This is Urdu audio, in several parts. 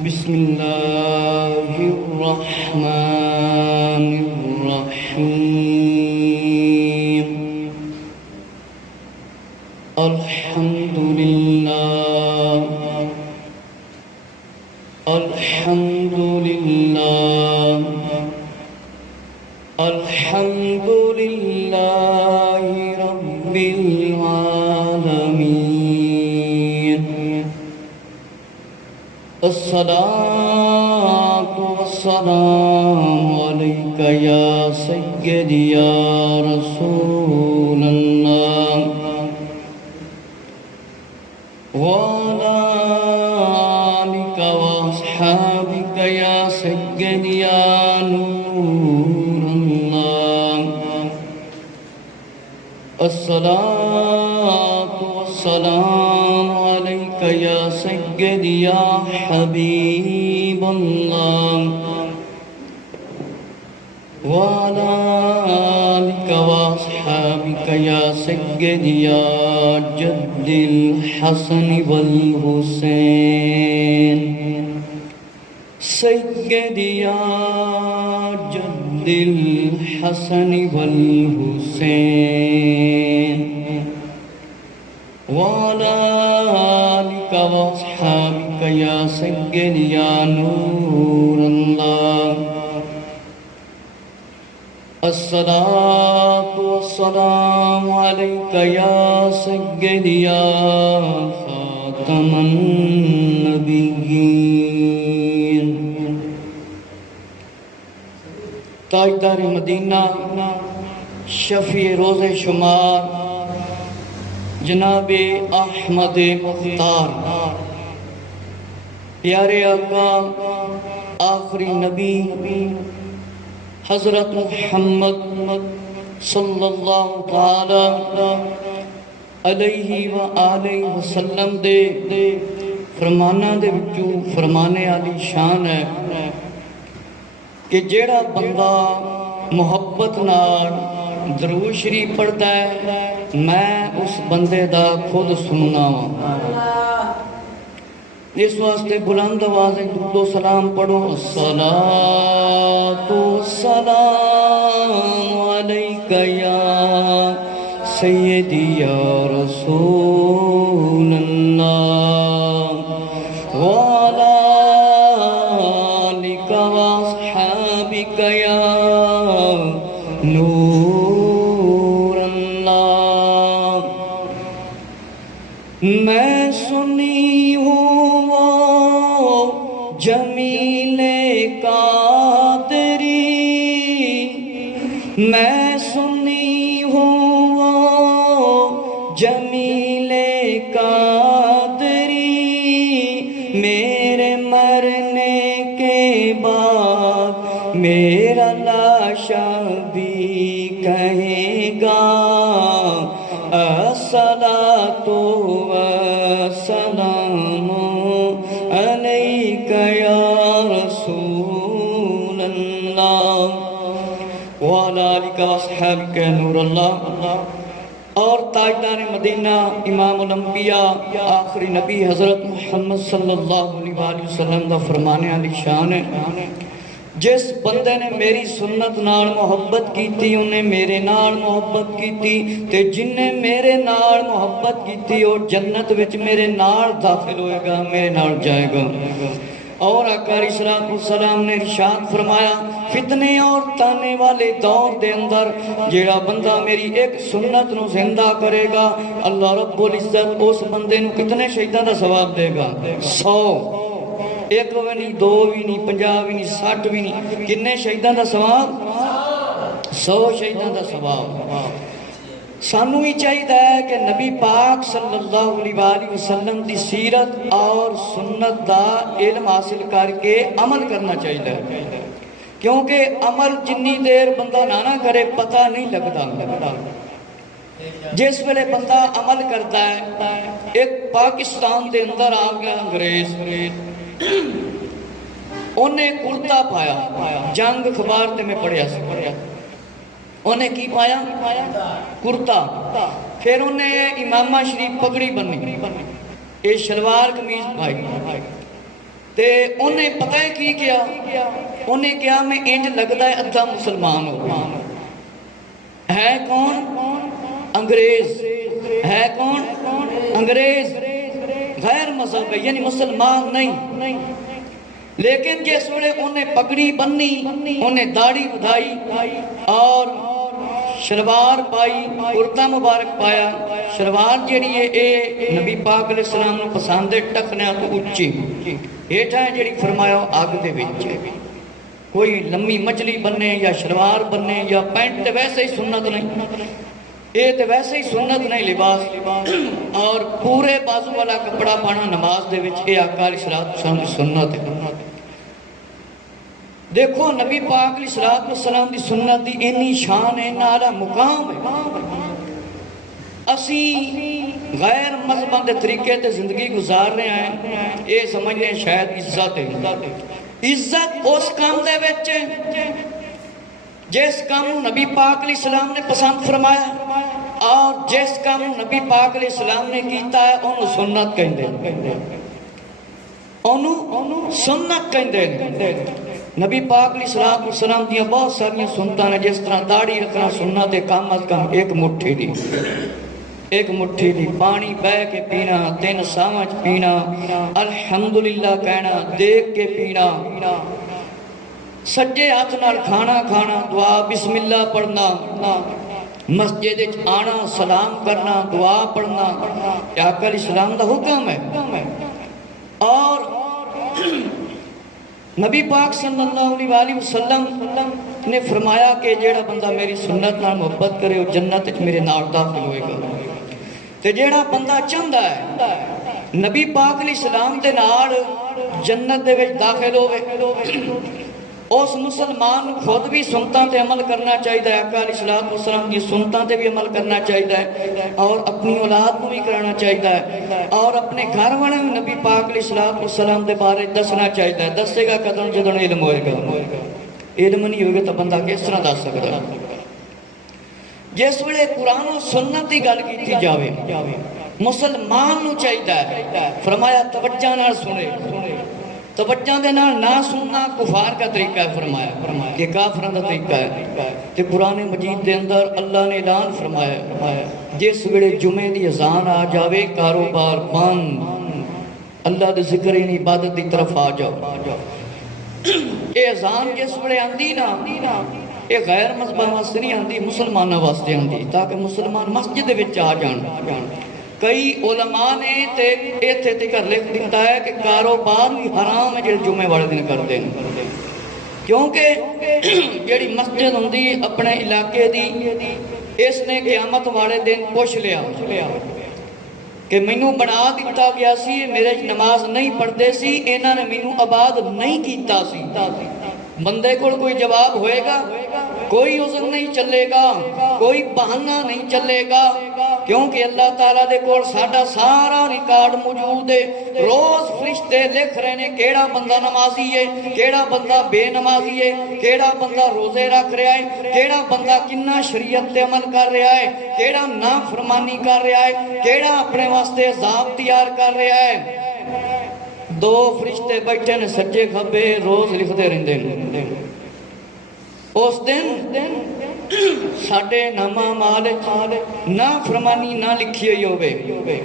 بسم اللہ الرحمن الرحیم الحمد للہ الحمد للہ الحمد للہ رب العالمین الصلاة والسلام علیک یا سیدی یا رسول اللہ وعلی آلک واصحابک یا سیدی یا نور اللہ الصلاة والسلام علیک یا سیدی یا حبیب اللہ وعلی آلک واصحابک یا سیدی یا جد الحسن والحسین سیدی یا جد الحسن والحسین وعلی آلک واصحابک یا سیدی یا نور اللہ الصلاة والسلام علیک یا سیدی یا خاتم النبیین تاجدار مدینہ شفیع روز شمار جناب احمد مختار پیارے آقا آخری نبی حضرت محمد صلی اللہ تعالی علیہ وآلہ وسلم دے فرمانہ دے وچوں فرمانے والی شان ہے کہ جیڑا بندہ محبت نال درود شریف پڑھتا ہے میں اس بندے دا خود سننا ہوں اس واسطے بلند آواز درود و سلام پڑھو الصلاۃ والسلام علیک یا سیدی یا رسول اللہ وعلی آلک واصحابک یا نور اللہ میں سنی ہوں جمیل قادری میں سنی ہوں وہ جمیل قادری میرے مرنے کے بعد میرا لاشا بھی کہے گا الصلاۃ والسلام علیک یا رسول اللہ وعلی آلک واصحابک یا نور اللہ اور تاجدار مدینہ امام الانبیاء آخری نبی حضرت محمد صلی اللہ علیہ وسلم دا فرمانے والی شان ہے جس بندے نے میری سنت نال محبت کیتی انہیں میرے نال محبت کیتی تے جن نے میرے نال محبت کیتی اور جنت وچ میرے نال داخل ہوئے گا میرے نال جائے گا اور آقا علیہ السلام نے ارشاد فرمایا فتنے اور تانے والے دور دے اندر جیڑا بندہ میری ایک سنت نو زندہ کرے گا اللہ رب العزت اس بندے نو کتنے شہیداں دا ثواب دے گا 100 ایک بھی نہیں 2 بھی نہیں 50 بھی نہیں 60 بھی نہیں کتنے شہیداں دا ثواب 100 شہیداں دا ثواب سانو ہی چاہیے ہے کہ نبی پاک صلی اللہ علیہ وآلہ وسلم دی سیرت اور سنت دا علم حاصل کر کے عمل کرنا چاہیے کیونکہ عمل جنی دیر بندہ نہ کرے پتہ نہیں لگتا جس ویلے بندہ عمل کرتا ہے ایک پاکستان دے اندر آ گیا انگریز انہیں کرتا پایا جنگ اخبار تے میں پڑھیا سی انہیں کی پایا کرتا پھر انہیں امامہ شریف پگڑی بنی یہ شلوار قمیض پائی تے انہیں پتہ ہے کی کیا؟ انہیں کیا میں انج لگتا ہے ادھا مسلمان ہو گیا. ہے کون؟ انگریز. ہے کون؟ انگریز. غیر مذہب ہے یعنی مسلمان نہیں. لیکن جس ویلے انہیں پگڑی بنی، انہیں داڑھی بدھائی اور شلوار پائی، کرتا مبارک پایا. شلوار جیڑی ہے اے نبی پاک علیہ السلام نے پسند ہے ٹکنے تو اچھی، ہیٹھا ہے جیڑی فرمایا آگ دے وچ. کوئی لمبی مچھلی بننے یا شلوار بننے یا پینٹ تے ویسے ہی سنت نہیں، یہ تے ویسے ہی سنت نہیں لباس. اور پورے بازو والا کپڑا پانا نماز دے وچ یہ آقا علیہ السلام کی سنت ہے. دیکھو نبی پاک علیہ السلام دی سنت دی انی شان ہے، اتنا اعلیٰ مقام ہے. اسی غیر مذہباں دے طریقے تے زندگی گزار رہے ہیں، یہ سمجھ رہے ہیں شاید عزت ہے. عزت اس کام دے وچ جس کام نبی پاک علیہ السلام نے پسند فرمایا، اور جس کام نبی پاک علیہ السلام نے کیتا ہے انہوں سنت کہندے ہیں. انہوں سنت کہندے ہیں. نبی پاک علیہ السلام دیا بہت ساری سنتاں ہیں، جس طرح داڑھی رکھنا سنت ہے کم از کم ایک مٹھی دی، ایک مٹھی دی. پانی بہ کے پینا، 3 سامج پینا، الحمدللہ کہنا، دیکھ کے پینا، سجے ہاتھ نال کھانا کھانا، دعا بسم اللہ پڑھنا، مسجد آنا سلام کرنا، دعا پڑھنا، یہ آقا علیہ السلام دا حکم ہے. اور نبی پاک صلی اللہ علیہ وسلم نے فرمایا کہ جیڑا بندہ میری سنت نال محبت کرے وہ جنت میرے نال داخل ہوئے گا. تے جیڑا بندہ چاہتا ہے نبی پاک علیہ السلام دے نال جنت دے وچ داخل ہوئے، اس مسلمان خود بھی سنتاں تے عمل کرنا چاہیے، آقا علیہ السلام کی سنتاں تے بھی عمل کرنا چاہیے، اور اپنی اولاد کو بھی کرانا چاہیے، اور اپنے گھر والے نبی پاک علیہ السلام دے بارے دسنا چاہیے. دسے گا کدوں جدوں علم ہوئے گا. علم نہیں ہوئے گا تو بندہ کس طرح دس سکتا؟ جس ویلے قرآن و سنت کی گل کی جاوے مسلمان نو چاہیے فرمایا توجہ نال سنے. توجہ دے نال نہ سننا کفار کا طریقہ ہے، فرمایا کہ کافران کا طریقہ ہے. کہ قرآن مجید دے اندر اللہ نے اعلان فرمایا جس ویلے جمعے دی اذان آ جاوے کاروبار بند، اللہ دے ذکر ان عبادت دی طرف آ جاؤ. اے اذان جس ویلے آندی نا، یہ غیر مذہباں واسطے نہیں آندی، مسلمانوں واسطے آندی تاکہ مسلمان مسجد دے وچ آ جان. کئی علماء نے ایتھے تکر لکھ دیتا ہے کہ کاروبار بھی حرام ہے جڑے جمعے والے دن کرتے ہیں، کیونکہ جڑی مسجد ہوندی اپنے علاقے دی، اس نے قیامت والے دن پوچھ لیا کہ مینوں بنا دیتا گیا سی، میرے نماز نہیں پڑھتے سی، انہاں نے مینوں آباد نہیں کیتا سی. بندے کو کوئی جواب ہوئے گا؟ کوئی عذر نہیں چلے گا، کوئی بہانہ نہیں چلے گا، کیونکہ اللہ تعالیٰ دے کول ساڈا سارا ریکارڈ موجود ہے. روز فرشتے لکھ رہے ہیں کیڑا بندہ نمازی ہے، کیڑا بندہ بے نمازی ہے، کیڑا بندہ روزے رکھ رہا ہے، کیڑا بندہ کنہ شریعت تے عمل کر رہا ہے، کیڑا نافرمانی کر رہا ہے، کیڑا اپنے واسطے عذاب تیار کر رہا ہے. 2 فرشتے بیٹھے نے سجے کھبے، روز لکھتے رہندے ہیں. اس دن ساڑھے نامہ مالک نہ فرمانی نہ لکھی ہوئی ہوئے.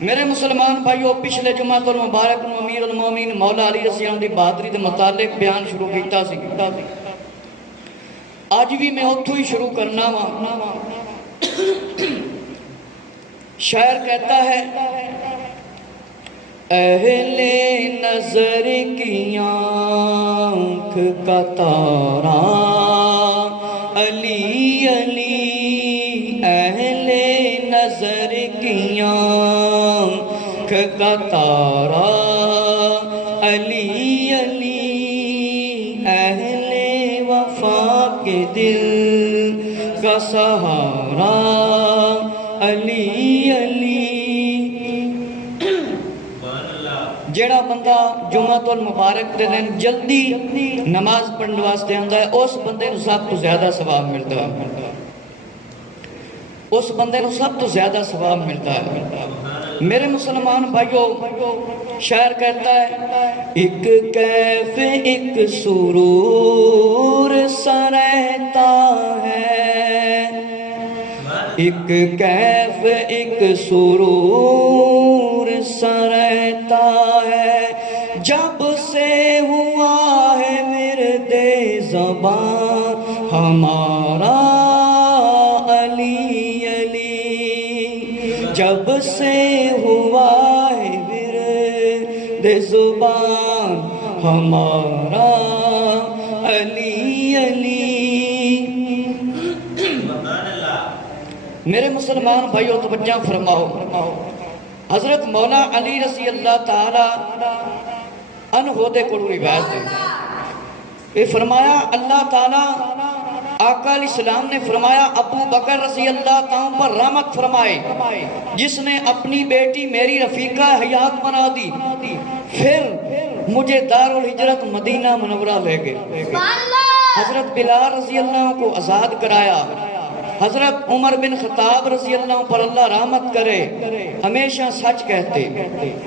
میرے مسلمان بھائیو، پچھلے جمعہ المبارک نو امیر المومنین مولا علی رضی اللہ عنہ دی بہادری دے متعلق بیان شروع کیتا سی. آج بھی میں اتھوں ہی شروع کرنا وا. شاعر کہتا ہے اہل نظر کی آنکھ کا تارا علی علی، اہل نظر کی آنکھ کا تارا علی علی، اہل وفا کے دل کا سہارا علی علی. جیڑا بندہ جمعہ المبارک دے دن جلدی نماز پڑھنے واسطے آندا ہے، اس بندے نو سب تو زیادہ ثواب ملتا ہے، اس بندے نو سب تو زیادہ ثواب ملتا ہے. میرے مسلمان بھائیوں، شاعر کہتا ہے ایک کیف ایک سرور سا رہتا ہے، ایک کیف ایک سرور سا رہتا ہے، جب سے ہوا ہے ورد زبان ہمارا علی علی، جب سے ہوا ہے ورد زبان ہمارا علی علی۔ میرے مسلمان بھائیو توجہ فرماؤ، حضرت مولا علی رضی اللہ تعالی عنہ دے کو روایت ہے، یہ فرمایا اللہ تعالی آقا علیہ السلام نے فرمایا ابو بکر رضی اللہ تعالیٰ پر رحمت فرمائے جس نے اپنی بیٹی میری رفیقہ حیات بنا دی، پھر مجھے دارالہجرت مدینہ منورہ لے گئے، حضرت بلال رضی اللہ کو آزاد کرایا، حضرت عمر بن خطاب رضی اللہ پر اللہ رحمت کرے ہمیشہ سچ کہتے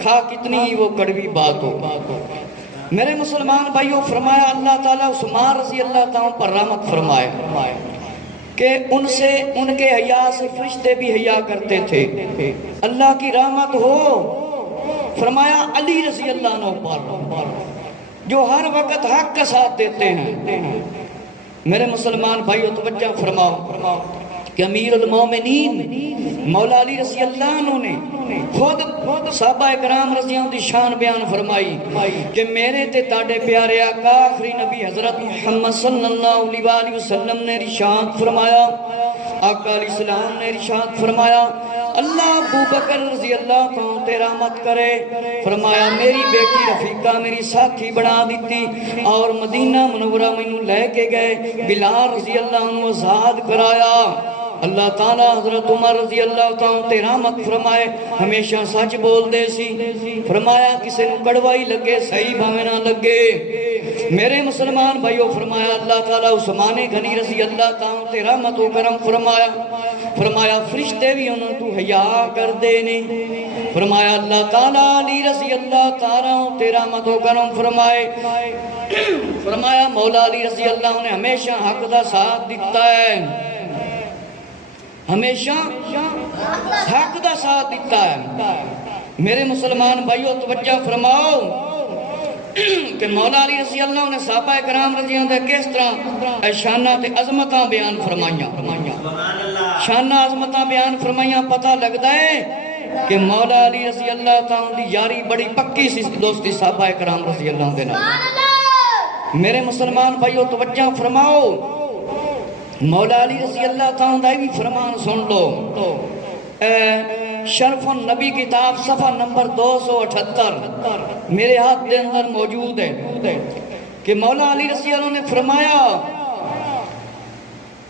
خواہ کتنی ہی وہ کڑوی بات ہو۔ میرے مسلمان بھائیوں، فرمایا اللہ تعالیٰ عثمان رضی اللہ تعالیٰ پر رحمت فرمائے کہ ان کے حیا سے فرشتے بھی حیا کرتے تھے، اللہ کی رحمت ہو فرمایا علی رضی اللہ عنہ پر جو ہر وقت حق کا ساتھ دیتے ہیں۔ میرے مسلمان بھائیوں توجہ فرماؤ کہ امیر المومنین مولا علی رضی اللہ عنہ نے خود صحابہ اکرام رضی اللہ عنہ دی شان بیان فرمائی کہ میرے تے تاڑے پیارے آقا آخری نبی حضرت محمد صلی اللہ علیہ وسلم نے ارشاد فرمایا، آقا علیہ السلام نے ارشاد فرمایا اللہ ابو بکر رضی اللہ تعالیٰ تیرا مت کرے، فرمایا میری بیٹی رفیقہ میری ساتھی بنا دیتی اور مدینہ منورہ میں لے کے گئے، بلال رضی اللہ عنہ آزاد کرایا، اللہ تعالیٰ حضرت عمر رضی اللہ تعالیٰ تیرا مت فرمائے ہمیشہ سچ بول دے سی، فرمایا کسے نو کڑوائی لگے صحیح بھامے نہ لگے۔ میرے مسلمان بھائیو، فرمایا اللہ تعالیٰ عثمان غنی رضی اللہ تعالیٰ تیرا مت و کرم فرمایا، فرمایا فرشتے بھی انہوں تو حیا کر دینے، فرمایا اللہ تعالیٰ علی رضی اللہ تعالیٰ تیرا مت و کرم فرمائے، فرمایا مولا علی رضی اللہ نے ہمیشہ حق دا ساتھ دیتا ہے، ہمیشہ حق دا ساتھ دیتا ہے۔ میرے مسلمان بھائیو توجہ فرماؤ کہ مولا علی رضی اللہ نے صحابہ اکرام رضی اللہ نے کس طرح شانہ تے عظمتاں بیان فرمائیاں، شانہ عظمتاں بیان فرمائیاں، پتہ لگتا ہے کہ مولا علی رضی اللہ تعالیٰ دی یاری بڑی پکی سی دوستی صحابہ اکرام رضی اللہ نے۔ میرے مسلمان بھائیو توجہ فرماؤ، مولا علی رضی اللہ تعالیٰ بھی فرمان سن لو، شرف النبی کتاب صفحہ نمبر 278 میرے ہاتھ دے اندر موجود ہے کہ مولا علی رضی اللہ نے فرمایا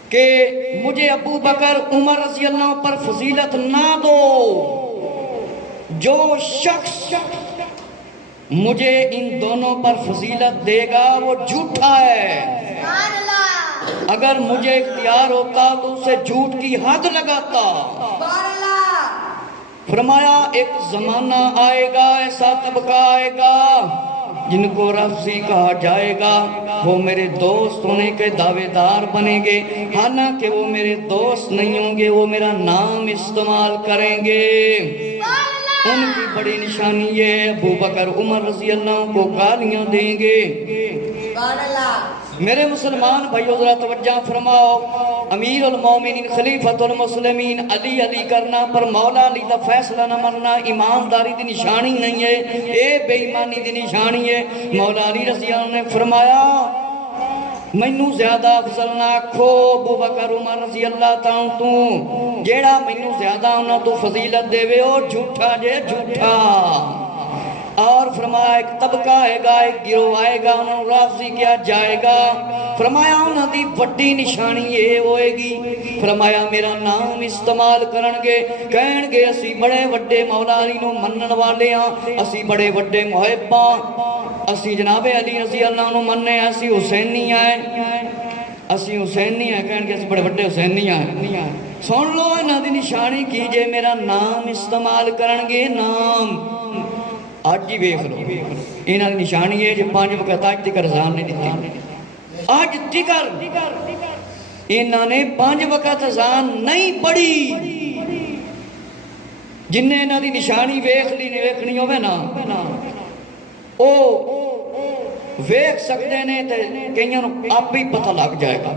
کہ مجھے ابو بکر عمر رضی اللہ پر فضیلت نہ دو، جو شخص مجھے ان دونوں پر فضیلت دے گا وہ جھوٹا ہے، اگر مجھے اختیار ہوتا تو اسے جھوٹ کی حد لگاتا۔ فرمایا ایک زمانہ آئے گا، ایسا طبقہ آئے گا جن کو رفضی کہا جائے گا، وہ میرے دوست ہونے کے دعوے دار بنیں گے، حالانکہ وہ میرے دوست نہیں ہوں گے، وہ میرا نام استعمال کریں گے۔ ان کی بڑی نشانی یہ ہے ابو بکر عمر رضی اللہ کو گالیاں دیں گے۔ میرے مسلمان بھائیو ذرا توجہ فرماؤ، امیر المومنین خلیفۃ المسلمین علی علی کرنا پر مولا علی دا فیصلہ نہ مرنا ایمانداری دی نشانی نہیں ہے، اے بے ایمانی دی نشانی ہے۔ مولا علی رضی اللہ نے فرمایا مینوں زیادہ افضل نہ آکھو ابو بکر عمر رضی اللہ تعالیٰ تو، جیڑا مینوں زیادہ انہاں تو فضیلت دے وے او جھوٹا جے جھوٹا۔ اور فرمایا ایک طبقہ آئے گا، ایک گروہ آئے گا، انہوں راضی کیا جائے گا، فرمایا انہوں دی بڑی نشانی یہ ہوئے گی، فرمایا میرا نام استعمال کرنگے، کہنگے اسی بڑے وڈے مولا علی نو منن والے ہاں، اسی بڑے وڈے محباں، اسی جناب علی رضی اللہ نو مننے، اسی حسینی آئے، اسی حسینی آئے، کہنگے اسی بڑے وڈے حسینی آئے۔ سن لو انہاں دی نشانی کی جے میرا نام استعمال کرنگے نام آج ہی ویکھ لو انہاں دی نشانی ہے جے 5 وقت آج تک اذان نہیں دیتی آج تک انہاں نے 5 وقت اذان نہیں پڑھی جنہیں انہاں دی نشانی ویکھ لی نہیں ویکھنی ہوئے نا او ویکھ سکتے نے تے کئیاں آپ ہی پتہ لگ جائے گا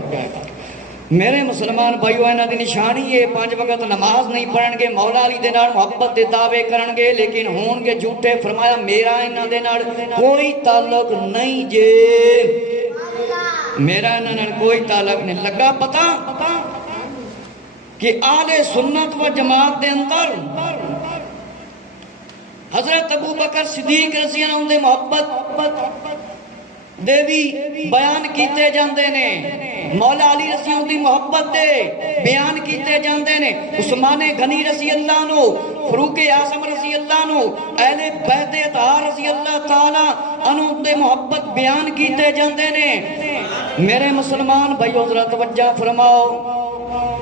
میرے مسلمان بھائیو انہاں دی نشانی ہے 5 وقت نماز نہیں پڑھن گے مولا علی دے نال محبت دے دعوے کرن گے لیکن ہون گے جھوٹے فرمایا میرا انہاں دے نال کوئی تعلق نہیں جے میرا انہاں نال کوئی تعلق نہیں لگا پتہ کہ آل سنت و جماعت دے اندر حضرت ابو بکر صدیق رضی اللہ عنہ دے محبت دے بھی بیان کیتے جاندے نے مولا علی رضی اللہ دی محبت دے بیان کیتے جاندے نے عثمان غنی رضی اللہ عنہ فاروق اعظم رضی اللہ عنہ اہل بیت اطہار رضی اللہ تعالی عنہ دے محبت بیان کیتے جاندے نے میرے مسلمان بھائیو ذرا توجہ فرماؤ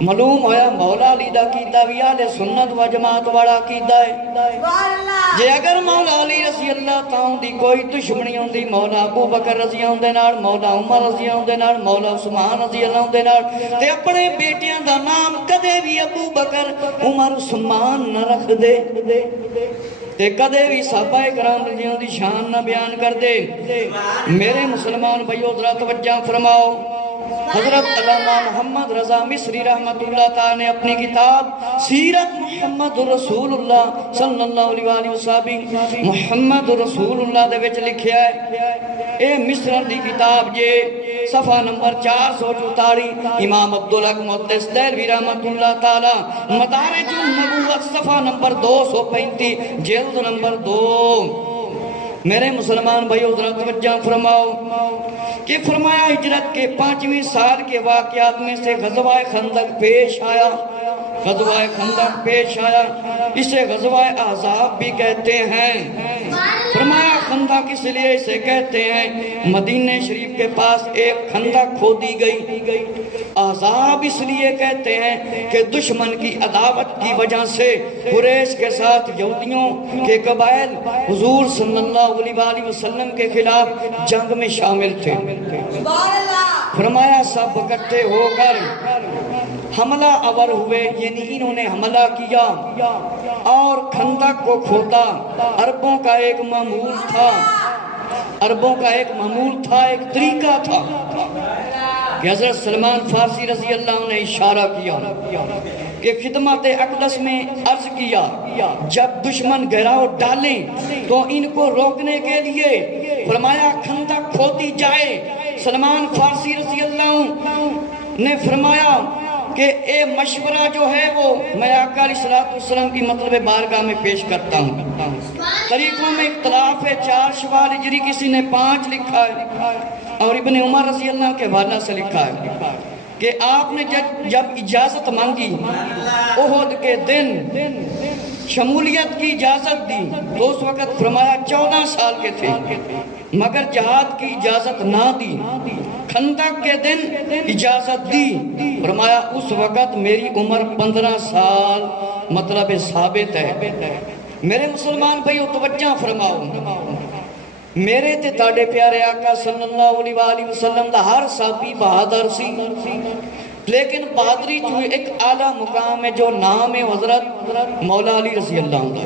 معلوم ہویا مولا علی دا کیتا بھی اہل سنت و جماعت والا کیتا ہے جے اگر مولا علی رضی اللہ تعالی دی کوئی دشمنی ہوندی مولا ابو بکر رضی اللہ دے نال مولا عمر رضی اللہ دے نال مولا عثمان رضی اللہ دے نال تے اپنے بیٹیاں دا نام کدے بھی ابو بکر عمر عثمان نہ رکھ دے تے کدے بھی صحابہ کرام رضی اللہ دی شان نہ بیان کر دے میرے مسلمان بھائیو ذرا توجہ فرماؤ حضرت علامہ محمد رضا مصری رحمت اللہ تعالی نے اپنی کتاب سیرت محمد رسول اللہ صلی اللہ علیہ وآلہ وسلم محمد رسول اللہ دے وچ لکھیا ہے اے مصر دی کتاب جے صفحہ نمبر 444 امام عبدالحق محدث دہلوی رحمت اللہ تعالی مدارج النبوت صفحہ نمبر 235 جلد نمبر 2 میرے مسلمان بھائیو ذرا توجہ فرماؤ کہ فرمایا ہجرت کے 5ویں سال کے واقعات میں سے غزوہ خندق پیش آیا غزوہ خندق پیش آیا اسے غزوہ احزاب بھی کہتے ہیں فرمایا خندق اس لیے اسے کہتے ہیں مدینہ شریف کے پاس ایک خندق کھودی گئی احزاب اس لیے کہتے ہیں کہ دشمن کی عداوت کی وجہ سے قریش کے ساتھ یہودیوں کے قبائل حضور صلی اللہ علیہ وسلم کے خلاف جنگ میں شامل تھے فرمایا سب اکٹھے ہو کر حملہ آور ہوئے یعنی انہوں نے حملہ کیا اور خندق کو کھودا عربوں کا ایک معمول تھا ایک طریقہ تھا کہ حضرت سلمان فارسی رضی اللہ عنہ نے اشارہ کیا کہ خدمت اقدس میں عرض کیا جب دشمن گھیراؤ ڈالیں تو ان کو روکنے کے لیے فرمایا خندق کھودی جائے سلمان فارسی رضی اللہ عنہ نے فرمایا کہ اے مشورہ جو ہے وہ میں آقا علیہ السلام کی مطلب بارگاہ میں پیش کرتا ہوں طریقوں میں اختلاف ہے 4 شوال ہجری کسی نے 5 لکھا ہے اور ابن عمر رضی اللہ کے حوالہ سے لکھا ہے کہ آپ نے جب اجازت مانگی احد کے دن شمولیت کی اجازت دی تو اس وقت فرمایا 14 سال کے تھے مگر جہاد کی اجازت نہ دی خندق کے دن اجازت دی فرمایا اس وقت میری عمر 15 سال مطلب ثابت ہے میرے مسلمان بھائیو توجہ فرماؤ میرے تے تاڑے پیارے آقا صلی اللہ علیہ وآلہ وسلم دا ہر صحابی بہادر سی لیکن بہادری جو ایک اعلیٰ مقام ہے جو نام ہے حضرت مولا علی رضی اللہ عنہ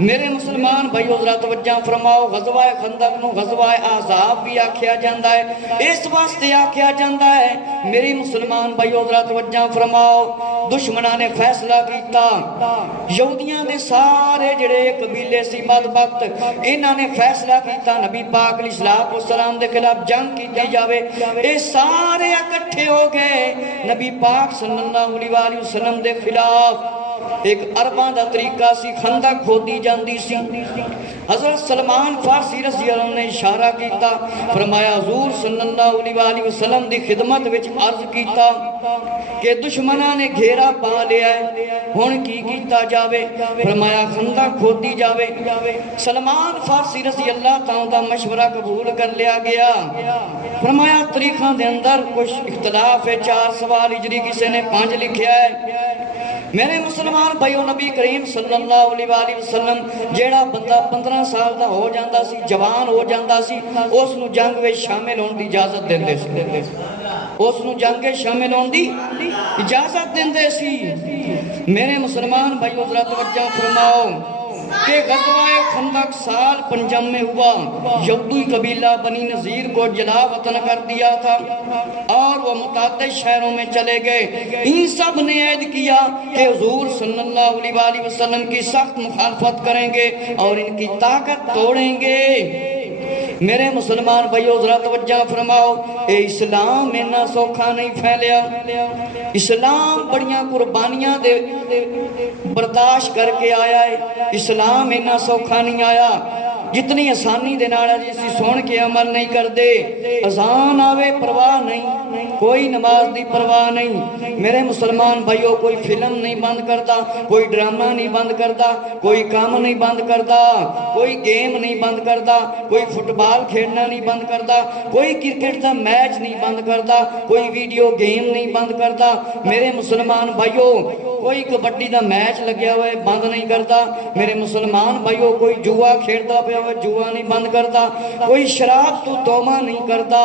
میرے مسلمان بھائیو ذرا توجہ فرماؤ غزوہ خندق نو غزوہ احزاب بھی آکھیا جاندہ ہے اس واسطے آکھیا جاندہ ہے میری مسلمان بھائیو ذرا توجہ فرماؤ دشمنہ نے فیصلہ کیتا یہودیاں دے سارے جڑے قبیلے سی بدبخت انہاں نے فیصلہ کیتا نبی پاک علیہ السلام دے خلاف جنگ کیتی جاوے اے سارے اکٹھے ہو گئے نبی پاک صلی اللہ علیہ وسلم دے خلاف ایک ارباں دا طریقہ سی، خندق کھودی جاندی سی۔ حضرت سلمان فارسی رضی اللہ عنہ نے اشارہ کیتا، فرمایا حضور صلی اللہ علیہ وسلم دی خدمت وچ عرض کیتا کہ دشمناں نے گھیرا پا لیا ہے، ہن کی کیتا جاوے؟ فرمایا خندق کھودی جاوے۔ سلمان فارسی رضی اللہ تعالیٰ دا مشورہ قبول کر لیا گیا۔ فرمایا تاریخاں دے اندر کچھ اختلاف ہے، 4 سوال ہجری کسی نے 5 لکھیا ہے۔ میرے مسلمان بھائیو، نبی کریم صلی اللہ علیہ وسلم جیڑا بندہ 15 سال دا ہو جاندا سی، جوان ہو جاندا سی، اس نو جنگ وچ شامل ہون دی اجازت دیندے سی، اس نو جنگ وچ شامل ہون دی اجازت دیندے سی۔ میرے مسلمان بھائیو ذرا توجہ فرماؤ کہ غزوہ خندق سال 5 میں ہوا۔ یہودی قبیلہ بنی نذیر کو جلا وطن کر دیا تھا اور وہ متعدد شہروں میں چلے گئے۔ ان سب نے عہد کیا کہ حضور صلی اللہ علیہ وسلم کی سخت مخالفت کریں گے اور ان کی طاقت توڑیں گے۔ میرے مسلمان بھائیو ذرا توجہ فرماؤ، اے اسلام اتنا سوکھا نہیں پھیلیا۔ اسلام بڑیاں قربانیاں دے برداشت کر کے آیا ہے۔ اسلام اتنا سوکھا نہیں آیا، جتنی آسانی دے نال جسی سن کے عمل نہیں کر دے، اذان آوے پرواہ نہیں، کوئی نماز دی پرواہ نہیں۔ میرے مسلمان بھائیو، کوئی فلم نہیں بند کرتا، کوئی ڈرامہ نہیں بند کرتا، کوئی کام نہیں بند کرتا، کوئی گیم نہیں بند کرتا، کوئی فٹ بال کھیلنا نہیں بند کرتا، کوئی کرکٹ دا میچ نہیں بند کرتا، کوئی ویڈیو گیم نہیں بند کرتا۔ میرے مسلمان بھائیو، کوئی کبڈی دا میچ لگیا ہوئے بند نہیں کرتا۔ میرے مسلمان بھائیو، کوئی جوا کھیلتا پیا ہوئے جوا نہیں بند کرتا، کوئی شراب تو توبہ نہیں کرتا،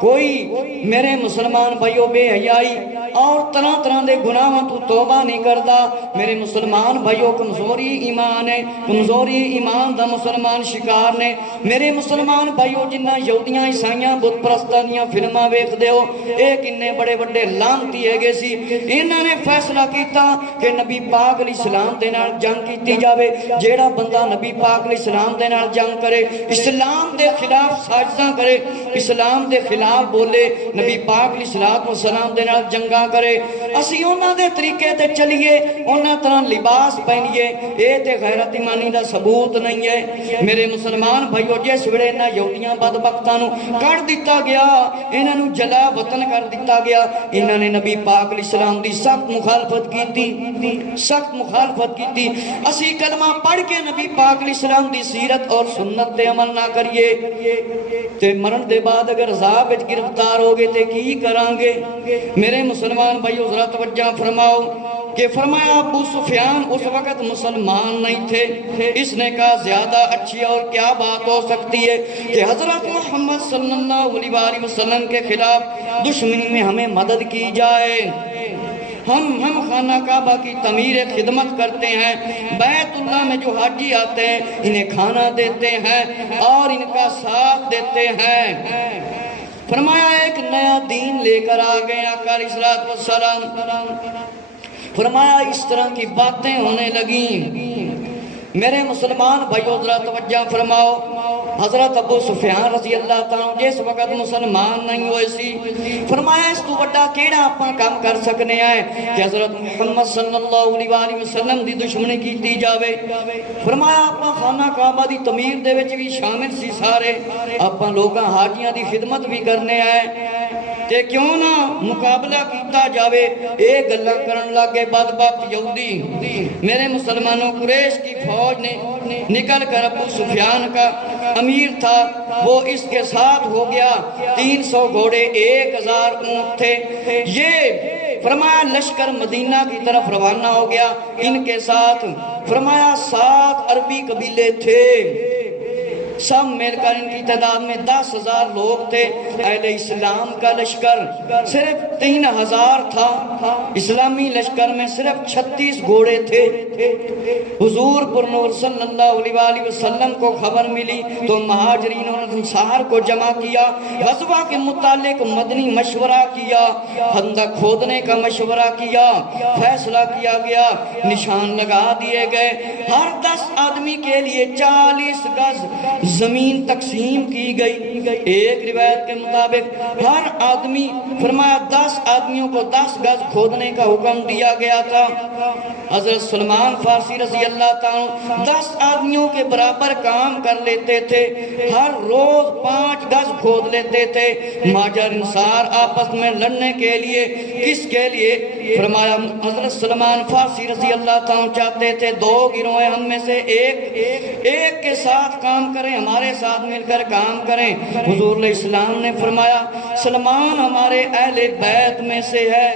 کوئی میرے مسلمان بھائیو بے حیائی اور طرح طرح دے گناہاں تو توبہ نہیں کرتا۔ میرے مسلمان بھائیو، کمزوری ایمان ہے، کمزوری ایمان دا مسلمان شکار نے۔ میرے مسلمان بھائیو، جنہ یہودیاں عیسائیاں بت پرستاں دیاں فلماں ویکھ دیو، اے کنے بڑے بڑے لعنتی ہے سی۔ انہاں نے فیصلہ کیتا کہ نبی پاک علیہ السلام دے نال جنگ کیتی جاوے۔ جیڑا بندہ نبی پاک علیہ السلام دے نال جنگ کرے، اسلام دے خلاف سازشاں کرے، اسلام دے خلاف بولے، نبی پاک علیہ السلام دے نال جنگاں کرے، اسی انہاں دے طریقے تے چلیے، انہاں طرح لباس پہنیے، اے تے غیرت ایمانی دا ثبوت نہیں ہے۔ میرے مسلمان بھائیو، جس ویلے انہاں یہودیاں بدبختاں نو کر دتا گیا، انہاں نو جلا وطن کر دتا گیا، انہاں نے نبی پاک علیہ السلام دی سخت مخالفت کیتی، سخت مخالفت کیتی۔ اسی کلمہ پڑھ کے نبی پاک علیہ السلام دی سیرت اور سنت تے عمل نہ کریے تے مرن دے بعد اگر عذاب وچ گرفتار ہو گئے تے کی کران گے؟ میرے مسلمان بھائیو ذرا توجہ فرماؤ کہ فرمایا ابو سفیان اس وقت مسلمان نہیں تھے۔ اس نے کہا زیادہ اچھی اور کیا بات ہو سکتی ہے کہ حضرت محمد صلی اللہ علیہ وسلم کے خلاف دشمنی میں ہمیں مدد کی جائے۔ ہم خانہ کعبہ کی تعمیر خدمت کرتے ہیں، بیت اللہ میں جو حاجی آتے ہیں انہیں کھانا دیتے ہیں اور ان کا ساتھ دیتے ہیں۔ فرمایا ایک نیا دین لے کر آ گئے آقا علیہ السلام۔ فرمایا اس طرح کی باتیں ہونے لگیں۔ میرے مسلمان بھائیو ذرا توجہ فرماؤ، حضرت ابو سفیان رضی اللہ تعالیٰ جس وقت مسلمان نہیں ہوئے سی، فرمایا اس تو بڑا کیڑا اپنا کام کر سکنے آئے کہ حضرت محمد صلی اللہ علیہ وسلم دی دشمنی کیتی جاوے۔ فرمایا اپنا خانہ کعبہ دی تعمیر دے وچ بھی شامل سی سارے، اپنا لوگاں حاجیاں دی خدمت بھی کرنے آئے تے کیوں نہ مقابلہ کیتا جاوے۔ ایک گلاں کرن لگے بدبخت یہودی۔ میرے مسلمانوں، قریش کی فوج نے نکل کر ابو سفیان کا امیر تھا، وہ اس کے ساتھ ہو گیا، 300 گھوڑے 1000 اونٹ تھے۔ یہ فرمایا لشکر مدینہ کی طرف روانہ ہو گیا، ان کے ساتھ فرمایا 7 عربی قبیلے تھے، سب مل کر ان کی تعداد میں 10,000 لوگ تھے۔ اہل اسلام کا لشکر صرف 3000 تھا، اسلامی لشکر میں صرف 36 گھوڑے تھے۔ حضور پر نور صلی اللہ علیہ وسلم کو خبر ملی تو مہاجرین اور انصار کو جمع کیا، غزوہ کے متعلق مدنی مشورہ کیا، خندق کھودنے کا مشورہ کیا، فیصلہ کیا گیا، نشان لگا دیے گئے، ہر 10 آدمی کے لیے 40 گز زمین تقسیم کی گئی۔ ایک روایت کے مطابق ہر آدمی فرمایا 10 آدمیوں کو 10 گز کھودنے کا حکم دیا گیا تھا۔ حضرت سلمان فارسی رضی اللہ تعالیٰ 10 آدمیوں کے برابر کام کر لیتے تھے، ہر روز 5 گز کھود لیتے تھے۔ ماجر انصار آپس میں لڑنے کے لیے، کس کے لیے؟ فرمایا حضرت سلمان فارسی رضی اللہ تعالیٰ چاہتے تھے 2 گروہ ہم میں سے ایک کے ساتھ کام کریں، ہمارے ساتھ مل کر کام کریں۔ حضور علیہ السلام نے فرمایا سلمان ہمارے اہل بیت میں سے ہے،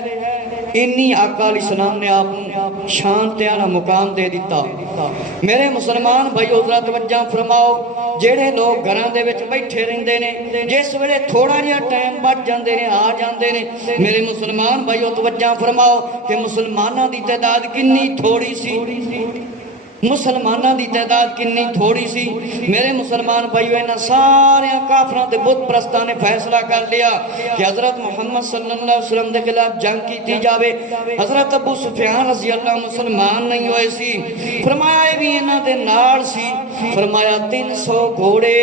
انی آقا علیہ السلام نے آپ شان تیارا مقام دے دیتا۔ میرے مسلمان بھائی حضرت توجہ فرماؤ، جڑے لوگ گھراں دے وچ بیٹھے رہندے نے، جس ویلے تھوڑا جہا ٹائم بچ جاندے نے آ جاندے نے، میرے مسلمان بھائی توجہ فرماؤ کہ مسلماناں دی تعداد کنی تھوڑی سی، مسلمانہ دی تعداد کنی تھوڑی سی۔ میرے مسلمان بھائیو انہاں سارے کافراں تے بت پرستاں نے فیصلہ کر لیا کہ حضرت محمد صلی اللہ علیہ وسلم دے خلاف جنگ کی جاوے۔ حضرت ابو سفیان رضی اللہ مسلمان نہیں ہوئے سی، فرمایا اے بھی انہاں دے نال سی، فرمایا 300 گھوڑے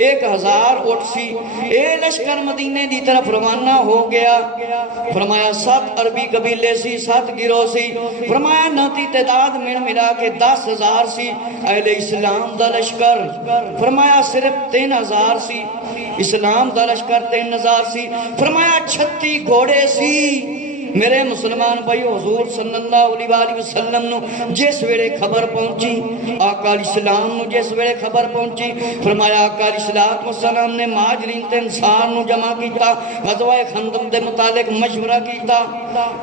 1000 اٹھ سی، اے لشکر مدینے دی طرف روانہ ہو گیا۔ فرمایا 7 عربی قبیلے سی، 7 گروہ سی، فرمایا ناتی تعداد ملا کے 10,000 سی۔ اہل اسلام دا لشکر فرمایا صرف 3,000 سی، اسلام دا لشکر 3,000 سی، فرمایا 36 گھوڑے سی۔ میرے مسلمان بھائی حضور صلی اللہ علیہ وسلم نو جس ویلے خبر پہنچی، آقا علیہ السلام نو جس ویلے خبر پہنچی، فرمایا آقا علیہ السلام نے مہاجرین تے انصار نو جمع کیتا، غزوہ خندق دے متعلق مشورہ کیتا،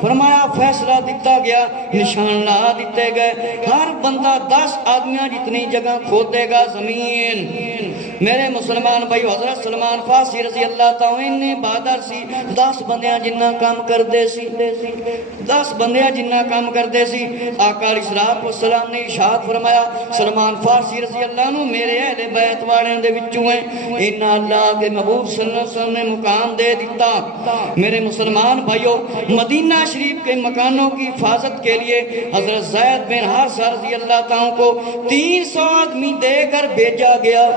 فرمایا فیصلہ دیتا گیا، نشان لا دیتے گئے، ہر بندہ 10 آدمیاں جتنی جگہ کھودے گا زمین۔ میرے مسلمان بھائی حضرت سلمان فارسی رضی اللہ تعالیٰ نے بہادر سی، 10 بندیاں جنہ کام کر دے سی، 10 بندیاں جنہ کام کر دے سی۔ آقا علیہ السلام نے ارشاد فرمایا سلمان فارسی رضی اللہ عنہ میرے اہل بیت والے دے وچوں ہیں، انہاں اللہ کے محبوب صلی اللہ علیہ وسلم نے مقام دے دیتا۔ میرے مسلمان بھائیو مدینہ شریف کے مکانوں کی حفاظت کے لیے حضرت زید بن حارثہ رضی اللہ تعالیٰ کو 300 آدمی دے کر بھیجا گیا۔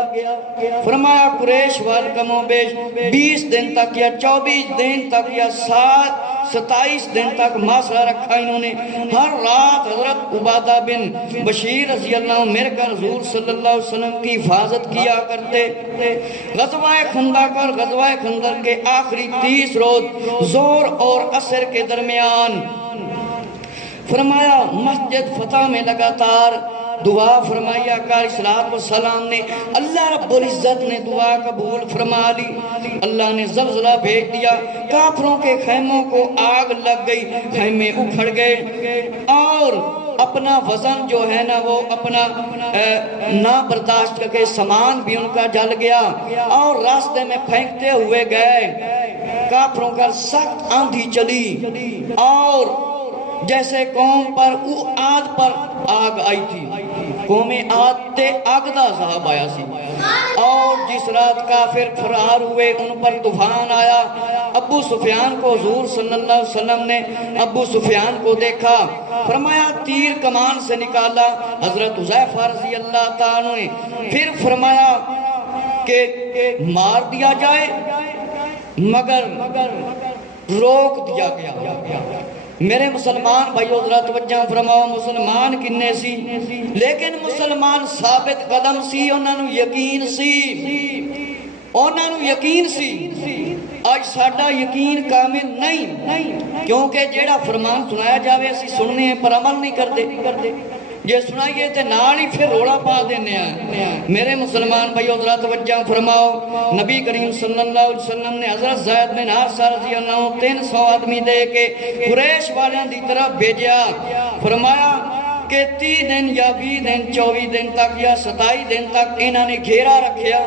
فرمایا قریش وال کم و بیش 20 دن تک یا 24 دن تک یا 27 دن تک محاصرہ رکھا انہوں نے۔ ہر رات حضرت عبادہ بن بشیر رضی اللہ عنہ مر کر حضور صلی اللہ علیہ وسلم کی حفاظت کیا کرتے۔ غزوہ خندق اور غزوہ خندق کے آخری 30 روز زور اور عصر کے درمیان فرمایا مسجد فتح میں لگاتار دعا فرمائی۔ آقا علیہ السلام نے، اللہ رب العزت نے دعا قبول فرما لی، اللہ نے زلزلہ بھیج دیا، کافروں کے خیموں کو آگ لگ گئی، خیمے اکھڑ گئے اور اپنا وزن جو ہے نا وہ اپنا نہ برداشت کر کے سامان بھی ان کا جل گیا اور راستے میں پھینکتے ہوئے گئے۔ کافروں کا سخت آندھی چلی اور جیسے قوم پر عاد پر آگ آئی تھی، قوم عاد تے آگ دا عذاب آیا سی، اور جس رات کافر فرار ہوئے ان پر طوفان آیا۔ ابو سفیان کو حضور صلی اللہ علیہ وسلم نے ابو سفیان کو دیکھا، فرمایا تیر کمان سے نکالا حضرت حذیفہ رضی اللہ تعالیٰ نے، پھر فرمایا کہ مار دیا جائے مگر روک دیا گیا۔ میرے مسلمان بھائیو ذرا توجہ فرماؤ، مسلمان کنے سی لیکن مسلمان ثابت قدم سی، انہاں نوں یقین سی، انہاں نوں یقین سی۔ آج ساڈا یقین کامل نہیں، کیونکہ جیڑا فرمان سنایا جاوے اسی سننے ہیں پر عمل نہیں کرتے، جے سنائیے تے نال ہی پھر روڑا پا دینے ہیں۔ میرے مسلمان بھائیو ذرا توجہ فرماؤ، نبی کریم صلی اللہ علیہ وسلم نے حضرت زید بن حارثہ رضی اللہ عنہ 300 آدمی دے کے قریش والیاں دی طرف بھیجیا، فرمایا کہ 30 دن یا 20 دن 24 دن تک یا 27 دن تک انہاں نے گھیرا رکھیا۔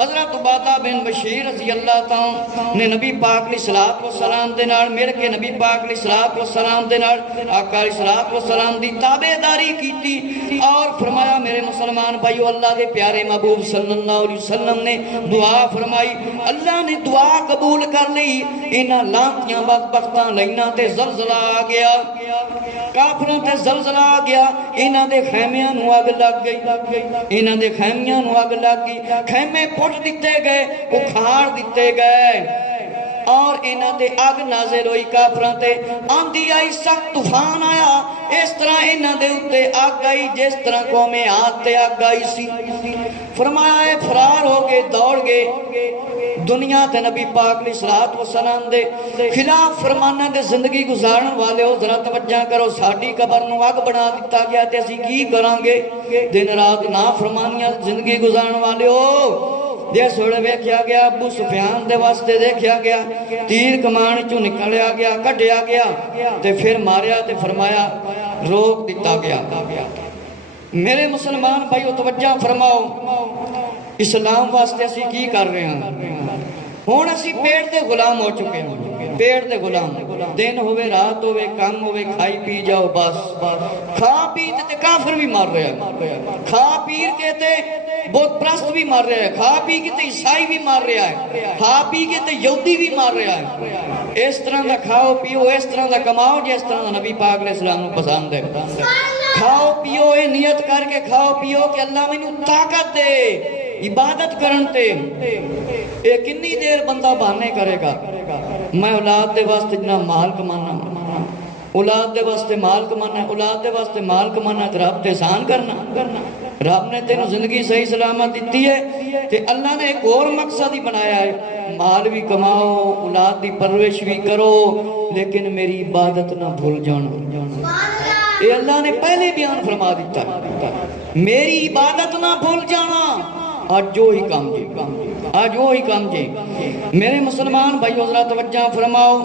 حضرت عبادہ بن بشیر رضی اللہ تعالیٰ نے نبی پاک علیہ السلام دے نال مل کے نبی پاک علیہ السلام دے نال آقا علیہ السلام دی تابعداری کیتی اور فرمایا میرے مسلمان مسلمان بھائیو اللہ کے پیارے محبوب صلی اللہ علیہ وسلم نے دعا فرمائی، اللہ نے دعا قبول کر لی، انہاں لانتیاں بدبختاں لینا تے زلزلہ آ گیا، کافروں تے زلزلہ آ گیا، انہاں دے خیمیاں نو اگ لگ گئی، انہاں دے خیمیاں نو اگ لگ گئی، خیمے پھٹ دیتے گئے، اکھاڑ دیتے گئے، اور انہاں دے اگ نازل ہوئی کافراں تے، آندھی آئی، سخت طوفان آیا، اس طرح انہاں دے اتے اگ آئی جس طرح قوم عاد تے اگ آئی سی۔ فرمایا ہے فرار ہو گئے، دوڑ گئے دنیا تے نبی پاک علیہ السلام دے خلاف فرمانا دے زندگی گزارن والے ہو، ذرا توجہ کرو، ساڈی قبر نو اگ بنا دیتا گیا تے اسی کی کران گے؟ دن رات نا فرمانیاں زندگی گزارن والے ہو۔ دے سوڑے ویکھیا گیا، ابو سفیان دے واسطے دیکھیا گیا، تیر کمان چوں نکلیا گیا، کٹیا گیا تے پھر ماریا تے فرمایا روک دیتا گیا۔ میرے مسلمان بھائیو توجہ فرماؤ، اسلام واسطے اسی کی کر رہے ہیں؟ ہون اسی پیڑ دے غلام ہو چکے ہیں، پیڑ دے غلام، دن ہوئے رات ہوئے کام ہوئے کھائی پی جاؤ بس، کھا پی تے کافر بھی مار رہے ہیں، کھا پیر کے تے بہت پرست بھی مار رہے ہیں، کھا پی کے تے عیسائی بھی مار رہا ہے، کھا پی کے تے یہودی بھی مار رہا ہے۔ اس طرح دا کھاؤ پیو، اس طرح دا کماؤ جس طرح دا نبی پاک علیہ السلام کو پسند ہے۔ کھاؤ پیو، اے نیت کر کے کھاؤ پیو کہ اللہ میں طاقت دے عبادت کرن تے، اے کنی دیر بندہ بہانے کرے گا، میں اولاد دے واسطے جنا مال کمانا، اولاد دے واسطے مال کمانا، اولاد دے واسطے مال کمانا تے رب تے احسان کرنا، رب نے تینوں زندگی صحیح سلامت دیتی ہے تے اللہ نے ایک اور مقصد ہی بنایا ہے، مال بھی کماؤ، اولاد دی پرورش بھی کرو، لیکن میری عبادت نہ بھول جانا۔ یہ اللہ نے پہلے بیان فرما دیتا ہے، میری عبادت نہ بھول جانا، آج جو ہی کام جے، آج وہ ہی کام جے۔ میرے مسلمان بھائیو ذرا توجہ فرماؤ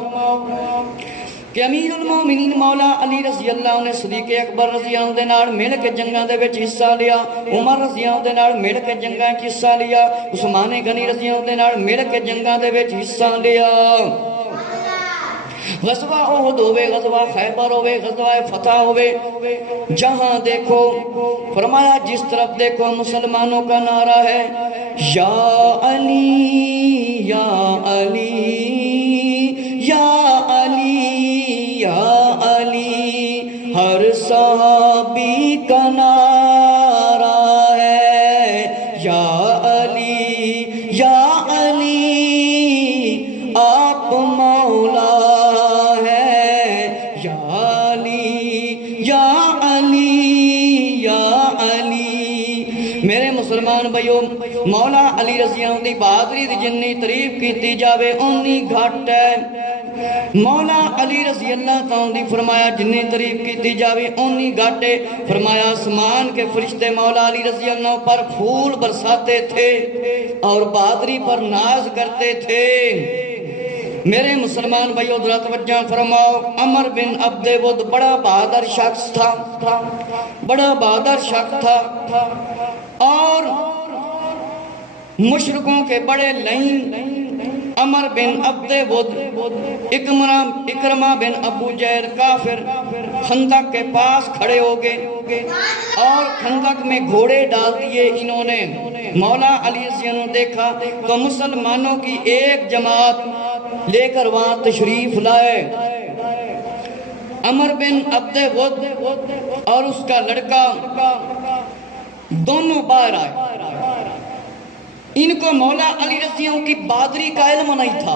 کہ امیر المومنین مولا علی رضی اللہ عنہ صدیق اکبر رضی اللہ عنہ نال مل کے جنگاں دے وچ حصہ لیا، عمر رضی اللہ عنہ نال مل کے جنگاں وچ حصہ لیا، عثمان غنی رضی اللہ عنہ نال مل کے جنگاں دے وچ حصہ لیا۔ غزوہ احد ہوئے، غزوہ خیبر ہوئے، غزوہ فتح ہوئے، جہاں دیکھو فرمایا جس طرف دیکھو مسلمانوں کا نعرہ ہے یا علی یا علی یا علی یا علی، ہر صحابی کا نعرہ ہے یا علی یا علی، آپ مولا مسلمان بھائیو۔ مولا علی رضی اللہ عنہ بہادری دی جنی تعریف کیتی جاوے اونی گھٹ ہے، مولا علی رضی اللہ عنہ دی فرمایا جنی تعریف کیتی جاوے اونی گھٹ ہے۔ فرمایا آسمان کے فرشتے مولا علی رضی اللہ عنہ پر پھول برساتے تھے اور بہادری پر ناز کرتے تھے۔ میرے مسلمان بھائیو ذرا توجہ فرماؤ، عمر بن عبد ود بڑا بہادر شخص تھا، بڑا بہادر شخص تھا، اور مشرکوں کے بڑے لئیم عمر بن عبد ود اکرمہ بن ابو جہل کافر خندق کے پاس کھڑے ہو گئے اور خندق میں گھوڑے ڈال دیے انہوں نے۔ مولا علی رضی اللہ عنہ دیکھا تو مسلمانوں کی ایک جماعت لے کر وہاں تشریف لائے، عمر بن عبد ود اور اس کا لڑکا دونوں باہر آئے۔ ان کو مولا علی رضی اللہ عنہ کی بہادری کا علم نہیں تھا،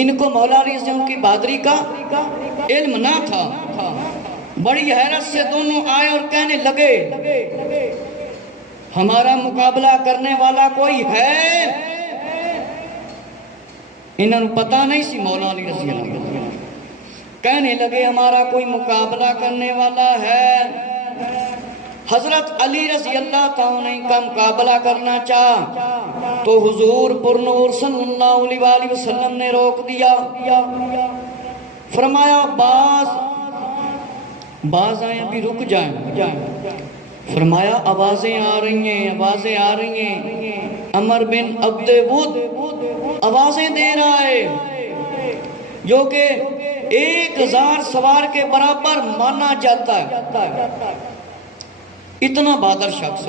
ان کو مولا علی رضی اللہ عنہ کی بہادری کا علم نہ تھا۔ بڑی حیرت سے دونوں آئے اور کہنے لگے ہمارا مقابلہ کرنے والا کوئی ہے؟ انہوں نے پتہ نہیں سی مولا علی رضی اللہ عنہ، کہنے لگے ہمارا کوئی مقابلہ کرنے والا ہے۔ حضرت علی رضی اللہ تعالیٰ کا مقابلہ کرنا چاہ تو حضور پر نور صلی اللہ علیہ وآلہ وسلم نے روک دیا، فرمایا باز آئیں ابھی رک جائیں، فرمایا آوازیں آ رہی ہیں، آوازیں آ رہی ہیں، عمر بن عبد ود آوازیں دے رہا ہے جو کہ 1000 سوار کے برابر مانا جاتا ہے۔ اتنا بہادر شخص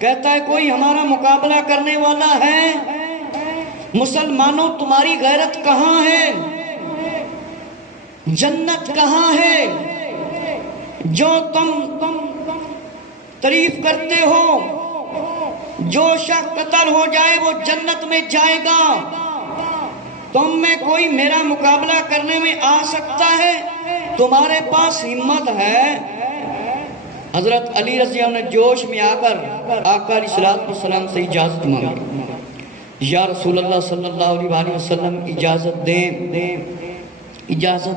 کہتا ہے کوئی ہمارا مقابلہ کرنے والا ہے؟ مسلمانوں تمہاری غیرت کہاں ہے؟ جنت کہاں ہے جو تم تعریف کرتے ہو؟ جو شخص قتل ہو جائے وہ جنت میں جائے گا، تم میں کوئی میرا مقابلہ کرنے میں آ سکتا ہے؟ تمہارے پاس ہمت ہے؟ حضرت علی رضی اللہ عنہ نے جوش میں آ کر آقا علیہ السلام سے اجازت مانگی، یا رسول اللہ صلی اللہ علیہ وسلم اجازت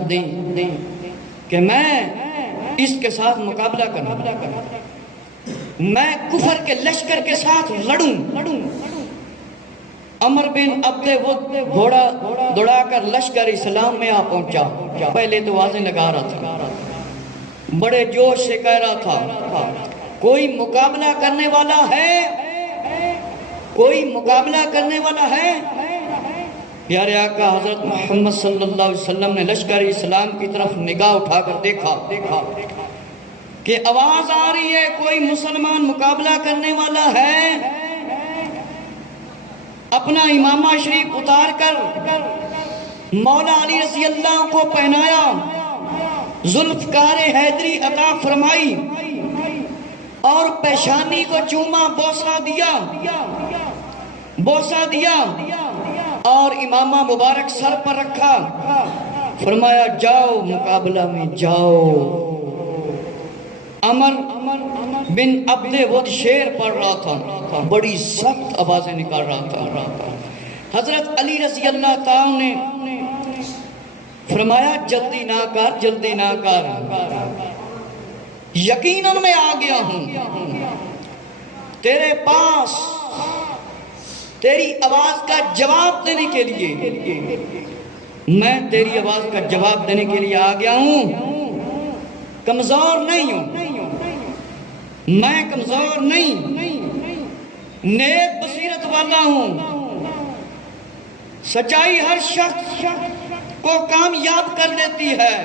دیں کہ میں اس کے ساتھ مقابلہ کروں، میں کفر کے لشکر کے ساتھ لڑوں۔ عمر بن عبد ود گھوڑا دوڑا کر لشکر اسلام میں آ پہنچا۔ پہلے تو واضح لگا رہا تھا، بڑے جوش سے کہہ رہا تھا کوئی مقابلہ کرنے والا ہے؟ کوئی مقابلہ کرنے والا ہے؟ پیارے آقا حضرت محمد صلی اللہ علیہ وسلم نے لشکر اسلام کی طرف نگاہ اٹھا کر دیکھا کہ آواز آ رہی ہے کوئی مسلمان مقابلہ کرنے والا ہے۔ اپنا امامہ شریف اتار کر مولا علی رضی اللہ کو پہنایا، ذوالفقار حیدری عطا فرمائی اور پیشانی کو چوما، بوسہ دیا اور امامہ مبارک سر پر رکھا، فرمایا جاؤ مقابلہ میں جاؤ۔ عمر بن عبد ود شعر پڑھ رہا تھا، بڑی سخت آوازیں نکال رہا تھا۔ حضرت علی رضی اللہ تعالیٰ نے فرمایا جلدی نہ کر، یقیناً میں آ گیا ہوں تیرے پاس تیری آواز کا جواب دینے کے لیے، میں تیری آواز کا جواب دینے کے لیے آ گیا ہوں۔ کمزور نہیں ہوں میں، کمزور نہیں، نیک بصیرت والا ہوں۔ سچائی ہر شخص کو کامیاب کر دیتی ہے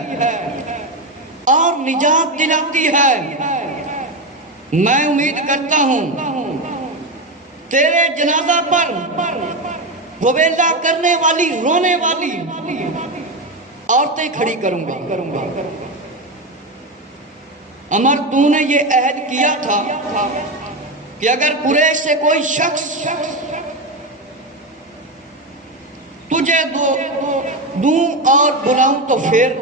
اور نجات دلاتی ہے۔ میں امید کرتا ہوں تیرے جنازہ پر وبیلہ کرنے والی، رونے والی عورتیں کھڑی کروں گا۔ عمر تو نے یہ عہد کیا تھا کہ اگر قریش سے کوئی شخص تجھے دوں اور بلاؤں تو پھر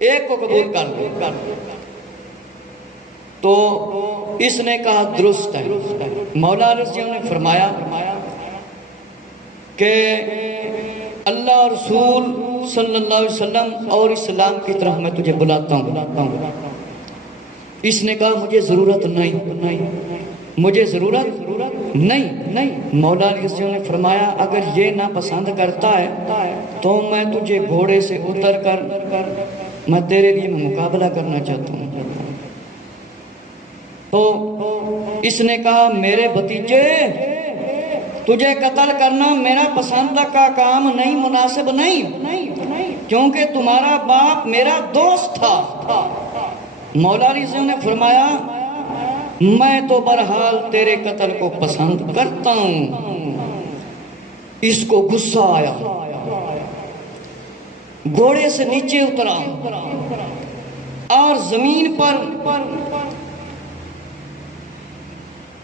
ایک کو قبول کر لے۔ تو اس نے کہا درست ہے۔ مولا رضی اللہ نے فرمایا کہ اللہ رسول صلی اللہ علیہ وسلم اور اسلام کی طرف میں تجھے بلاتا ہوں۔ اس نے کہا مجھے ضرورت نہیں، مجھے ضرورت نہیں۔ مولا علیہ السلام نے فرمایا اگر یہ ناپسند کرتا ہے تو میں تجھے گھوڑے سے اتر کر میں تیرے لیے مقابلہ کرنا چاہتا ہوں۔ تو اس نے کہا میرے بھتیجے، تجھے قتل کرنا میرا پسند کا کام نہیں، مناسب نہیں، کیونکہ تمہارا باپ میرا دوست تھا۔ مولا علیہ السلام نے فرمایا میں تو بہرحال تیرے قتل کو پسند کرتا ہوں۔ اس کو غصہ آیا، گھوڑے سے نیچے اترا اور زمین پر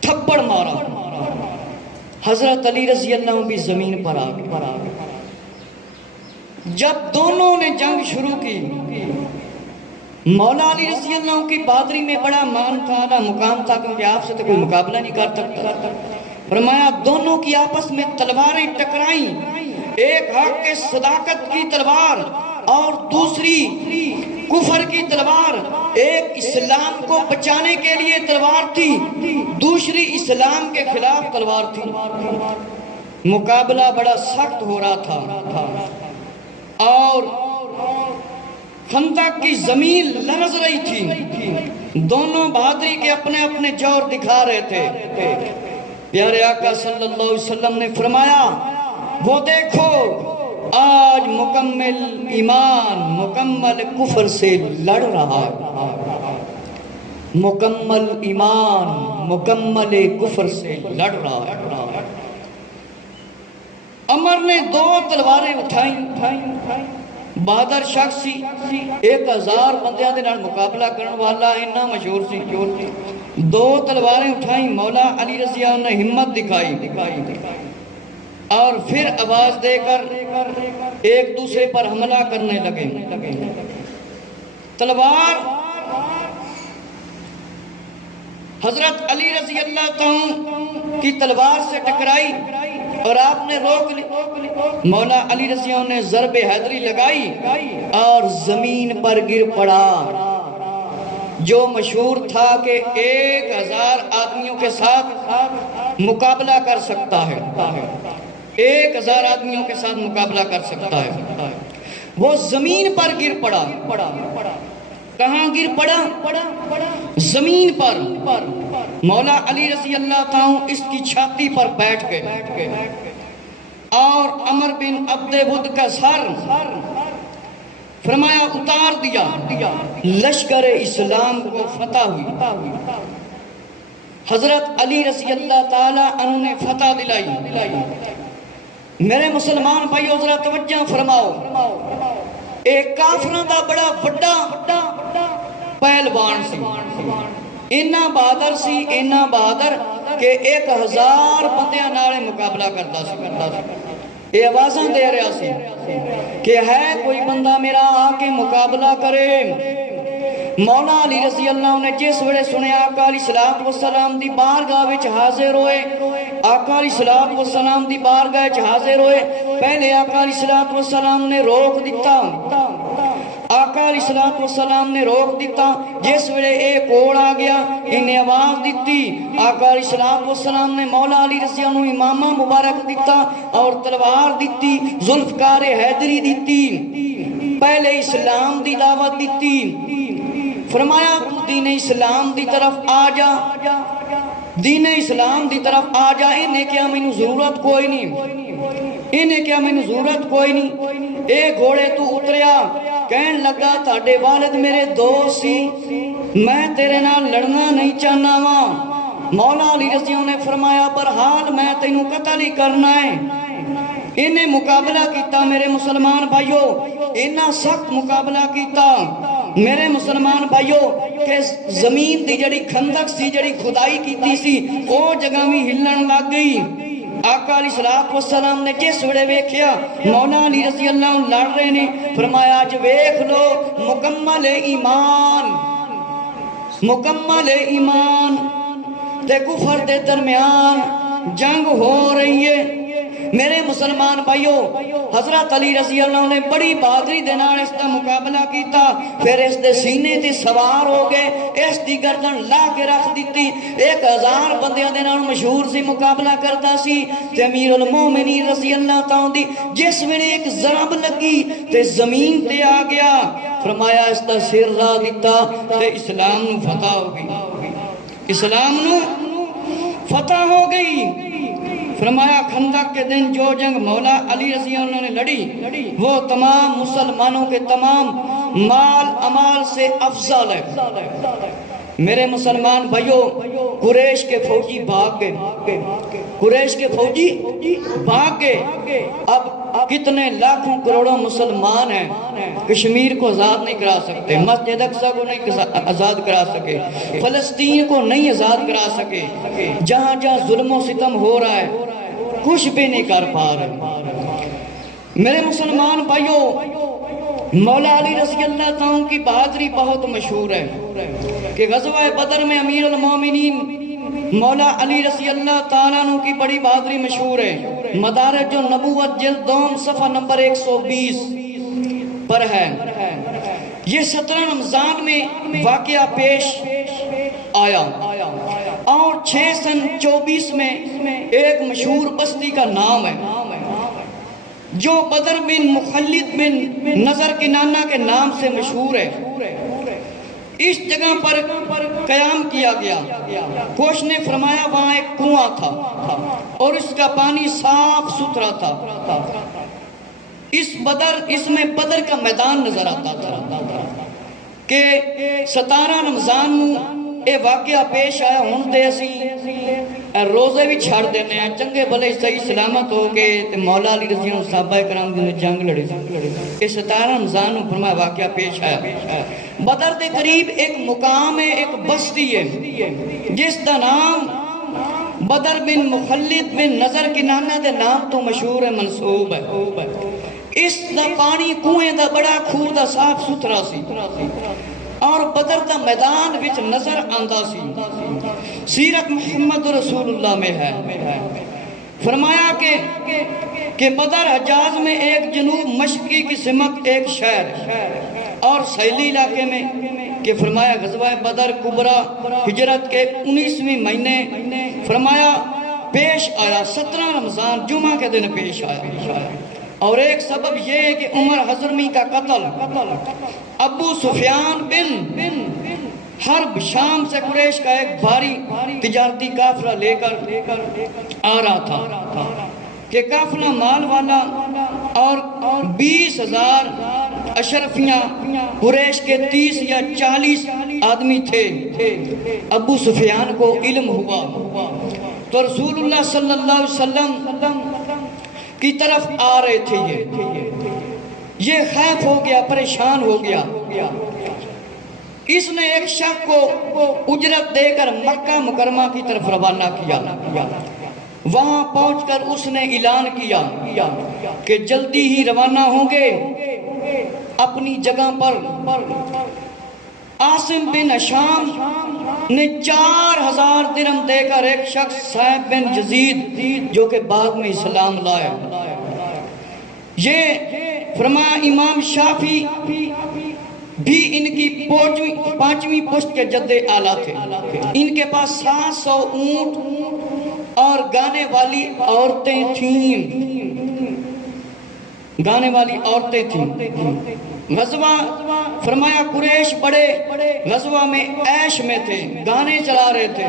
تھپڑ مارا۔ حضرت علی رضی اللہ عنہ بھی زمین پر آ گئے۔ جب دونوں نے جنگ شروع کی، مولا علی رضی اللہ عنہ کی بہادری میں بڑا مان تھا، نہ مقام تھا، کیونکہ آپ سے تو کوئی مقابلہ نہیں کر سکتا۔ فرمایا دونوں کی آپس میں تلواریں ٹکرائیں، ایک حق کے صداقت کی تلوار اور دوسری کفر کی تلوار، ایک اسلام کو بچانے کے لیے تلوار تھی، دوسری اسلام کے خلاف تلوار تھی۔ مقابلہ بڑا سخت ہو رہا تھا اور خندق کی زمین لرز رہی تھی۔ دونوں بہادری کے اپنے اپنے جوہر دکھا رہے تھے۔ پیارے آقا صلی اللہ علیہ وسلم نے فرمایا وہ دیکھو آج مکمل ایمان مکمل کفر سے لڑ رہا ہے۔ مکمل ایمان مکمل کفر سے لڑ رہا ہے۔ عمر نے 2 تلواریں اٹھائیں، بہادر شخص سی، 1000 بندیاں دے نال مقابلہ کرن والا اتنا مشہور سی، 2 تلواریں اٹھائیں، مولا علی رضی اللہ عنہ نے ہمت دکھائی اور پھر آواز دے کر ایک دوسرے پر حملہ کرنے لگے۔ تلوار حضرت علی رضی اللہ تعالیٰ کی تلوار سے ٹکرائی اور آپ نے روک لی۔ مولا علی رضی اللہ نے ضرب حیدری لگائی اور زمین پر گر پڑا، جو مشہور تھا کہ 1000 آدمیوں کے ساتھ مقابلہ کر سکتا ہے، 1000 آدمیوں کے ساتھ مقابلہ کر سکتا ہے۔ وہ زمین پر گر پڑا۔ کہاں گر پڑا؟ زمین پر۔ مولا علی رضی اللہ تعالیٰ اس کی چھاتی پر بیٹھ گئے اور عمر بن عبد ود کا سر فرمایا اتار دیا۔ لشکر اسلام کو فتح ہوئی، حضرت علی رضی اللہ تعالیٰ عنہ نے فتح دلائی۔ میرے مسلمان بھائیو ذرا توجہ فرماؤ، ایک کافروں دا بڑا بڑا پہلوان سی، اینا بہادر سی، اینا بہادر کہ 1000 بندیاں نالے مقابلہ کرتا سی۔ یہ آوازاں دے رہا سی کہ ہے کوئی بندہ میرا آ کے مقابلہ کرے۔ مولا علی رضی اللہ نے جس ویلے سنے آقا علیہ الصلوۃ والسلام دی بارگاہ وچ حاضر ہوئے، آقا علیہ الصلوۃ والسلام دی بارگاہ وچ حاضر ہوئے، پہلے آقا علیہ الصلوۃ والسلام نے روک دیتا، آقا علیہ الصلوۃ والسلام نے روک دیتا۔ جس ویلے ایک کوڑ آ گیا، انہیں آواز دیتی، آقا علیہ الصلوۃ والسلام نے مولا علی رضی اللہ عنہ امامہ مبارک دیتا اور تلوار دیتی، ذوالفقار حیدری دیتی، پہلے اسلام دی دعوت دیتی، فرمایا تو دین اسلام دی طرف آ جا، دین اسلام دی طرف آ جا۔ انہیں کیا میں ضرورت کوئی نہیں، انہیں کیا میں ضرورت کوئی نہیں۔ اے گھوڑے تو اتریا، کہن لگا تاڑے والد میرے دوست سی، میں تیرے نال لڑنا نہیں چاہنا وا۔ مولا علی رضی اللہ نے فرمایا برحال میں تینوں قتل ہی کرنا ہے۔ انہیں مقابلہ کیتا میرے مسلمان بھائیو، انہاں سخت مقابلہ کیتا میرے مسلمان بھائیو کہ زمین دی جڑی کھندق سی، جڑی خدائی کیتی سی، او جگہ بھی ہلن لگ گئی۔ آقا علیہ الصلوۃ والسلام نے جس ویلے ویکھیا مولا علی رضی اللہ عنہ لڑ رہے نے، فرمایا اج ویکھ لو مکمل ایمان، مکمل ایمان تے کفر دے درمیان جنگ ہو رہی ہے۔ میرے مسلمان بھائیو، حضرت علی رضی اللہ نے بڑی بہادری دے نال اس دا مقابلہ کیتا، پھر اس دے سینے تے سوار ہو گئے، اس دی گردن لا کے رکھ دیتی۔ 1000 بندیاں دے نال مشہور سی، مقابلہ کرتا سی تے امیر المومنین رضی اللہ تعالیٰ دی جس ویلے ایک ضرب لگی تے زمین تے آ گیا، فرمایا اس دا سر لا دیتا تے اسلام نو فتح ہو گئی، اسلام نو فتح ہو گئی۔ فرمایا خندق کے دن جو جنگ مولا علی رضی اللہ نے لڑی، وہ تمام مسلمانوں کے تمام مال امال سے افضل ہے۔ میرے مسلمان بھائیو، قریش کے فوجی بھاگ گئے، قریش کے فوجی بھاگ گئے۔ اب کتنے لاکھوں کروڑوں مسلمان ہیں، کشمیر کو آزاد نہیں کرا سکتے، مسجد اقصی کو نہیں آزاد کرا سکے، فلسطین کو نہیں آزاد کرا سکے، جہاں جہاں ظلم و ستم ہو رہا ہے کچھ بھی نہیں کر پا رہے۔ میرے مسلمان بھائیو، مولا علی رضی اللہ تعالیٰ کی بہادری بہت مشہور ہے کہ غزوہ بدر میں امیر المومنین مولا علی رضی اللہ تعالیٰ عنہ کی بڑی بہادری مشہور ہے۔ مدارج النبوت جلد 2 صفحہ نمبر 120 پر ہے۔ یہ 17 رمضان میں واقعہ پیش آیا اور 6 سن 24 میں ایک مشہور بستی کا نام ہے جو بدر بن مخلد بن نظر کنانہ کے نام سے مشہور ہے۔ اس جگہ پر قیام کیا گیا۔ کوش نے فرمایا وہاں ایک کنواں تھا اور اس کا پانی صاف ستھرا تھا۔ اس میں بدر کا میدان نظر آتا تھا کہ 17 رمضان یہ واقعہ پیش آیا ہوں تے اسی روزے بھی چھڑ دینے ہیں چنگے بھلے صحیح سلامت ہو کے تے مولا علی رضی اللہ صحابہ کرام دی جنگ لڑی یہ 17 رمضان میں فرمایا واقعہ پیش آیا بدر دے قریب ایک مقام ہے ایک بستی ہے جس دا نام بدر بن مخلد بن نظر کی نانا دے نام تو مشہور ہے منصوب ہے اس دا پانی کنویں دا بڑا کھو دا صاف ستھرا سی اور بدر دا میدان وچ نظر آندا سی سیرت محمد رسول اللہ میں ہے فرمایا کہ بدر حجاز میں ایک جنوب مشرقی کی سمت ایک شہر اور سیلی علاقے میں کہ فرمایا غزوہ بدر کبرا ہجرت کے 19ویں مہینے فرمایا پیش آیا 17 رمضان جمعہ کے دن پیش آیا اور ایک سبب یہ ہے کہ عمر حضرمی کا قتل ابو سفیان بن حرب شام سے قریش کا ایک بھاری تجارتی قافلہ لے کر آ رہا تھا کہ قافلہ مال والا اور 20,000 اشرفیاں قریش کے 30 یا 40 آدمی تھے ابو سفیان کو علم ہوا تو رسول اللہ صلی اللہ علیہ وسلم کی طرف آ رہے تھے یہ خائف ہو گیا پریشان ہو گیا اس نے ایک شخص کو اجرت دے کر مکہ مکرمہ کی طرف روانہ کیا وہاں پہنچ کر اس نے اعلان کیا کہ جلدی ہی روانہ ہوں گے اپنی جگہ پر عاصم بن ہشام نے 4,000 درہم دے کر ایک شخص صاحب بن یزید جو کہ بعد میں اسلام لائے یہ فرمایا امام شافعی بھی ان کی 5ویں پشت کے جد اعلیٰ تھے ان کے پاس 700 اونٹ اور گانے والی عورتیں تھیں غزوہ فرمایا قریش بڑے غزوہ میں عیش میں تھے گانے چلا رہے تھے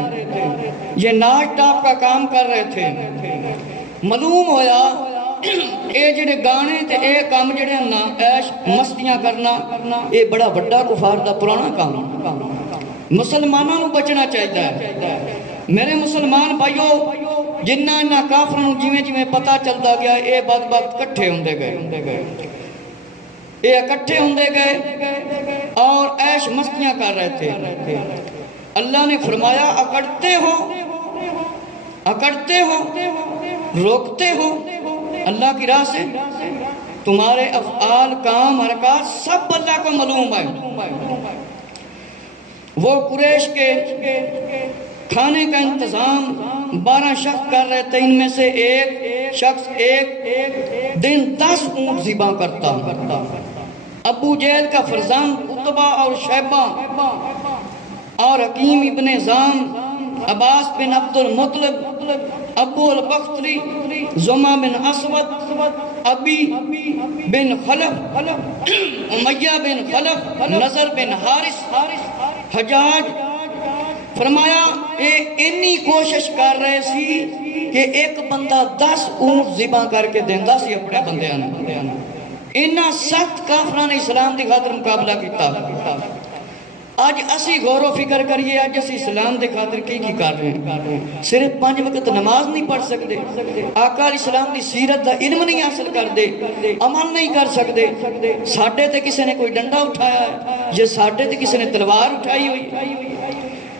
یہ ناچ ٹاپ کا کام کر رہے تھے معلوم ہویا اے جڑے گانے تے اے کام جڑے نا عیش مستیاں کرنا اے بڑا بڑا کفار دا پرانا کام مسلمانوں نو بچنا چاہیے میرے مسلمان بھائیو جنہ کافروں جویں پتہ چلدا گیا اے بدبخت کٹھے ہوندے گئے یہ اکٹھے ہوندے گئے اور عیش مستیاں کر رہے تھے اللہ نے فرمایا اکڑتے ہو روکتے ہو اللہ کی راہ سے تمہارے افعال کام حرکات سب اللہ کو معلوم ہے وہ قریش کے کھانے کا انتظام 12 شخص کر رہے تھے ان میں سے ایک شخص ایک دن 10 اونٹ ذبح کرتا ابو جہل کا فرزند عتبہ اور شیبہ اور حکیم ابن حزام عباس بن عبد المطلب ابو البختری زمہ بن اسود ابی بن خلف امیہ بن خلف نظر بن حارث حجاج فرمایا انی کوشش کر رہے سی کہ ایک بندہ 10 اونٹ ذبح کر کے دیندہ سی اپنے بندیاں انہاں سخت کافران اسلام دی خاطر مقابلہ کیتا آج اسی غور و فکر کریے آج اسی اسلام دے خاطر کی کر رہے ہیں صرف 5 وقت نماز نہیں پڑھ سکتے آقا علیہ السلام دی سیرت دا علم نہیں حاصل کر دے عمل نہیں کر سکتے ساڑھے تے کسی نے کوئی ڈنڈا اٹھایا ہے یہ ساڑھے تے کسی نے تلوار اٹھائی ہوئی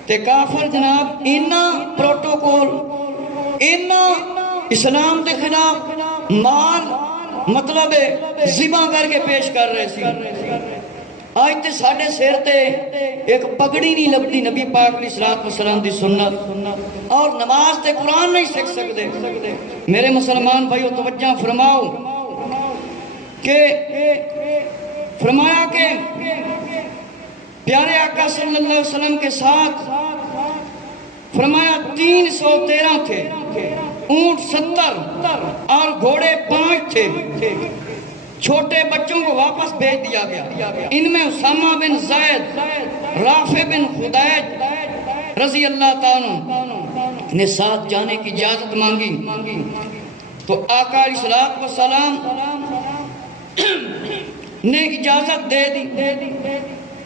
تے کافر جناب اینا پروٹوکول اینا اسلام دے خلاف مال مطلب ذبح کر کے پیش کر رہے سی آج تے ساڑھے سیر تے ایک پگڑی نہیں لبتی نبی پاک علیہ السلام دی سنت اور نماز تے قرآن نہیں سکھ سکتے میرے مسلمان بھائیو توجہ فرماؤ کہ فرمایا کہ پیارے آقا صلی اللہ علیہ وسلم کے ساتھ فرمایا 313 تھے اونٹ 70 اور گھوڑے 5 تھے چھوٹے بچوں کو واپس بھیج دیا گیا ان میں اسامہ بن زید رافع بن خدیج رضی اللہ تعالیٰ نے ساتھ جانے کی اجازت مانگی تو آقا علیہ السلام نے اجازت دے دی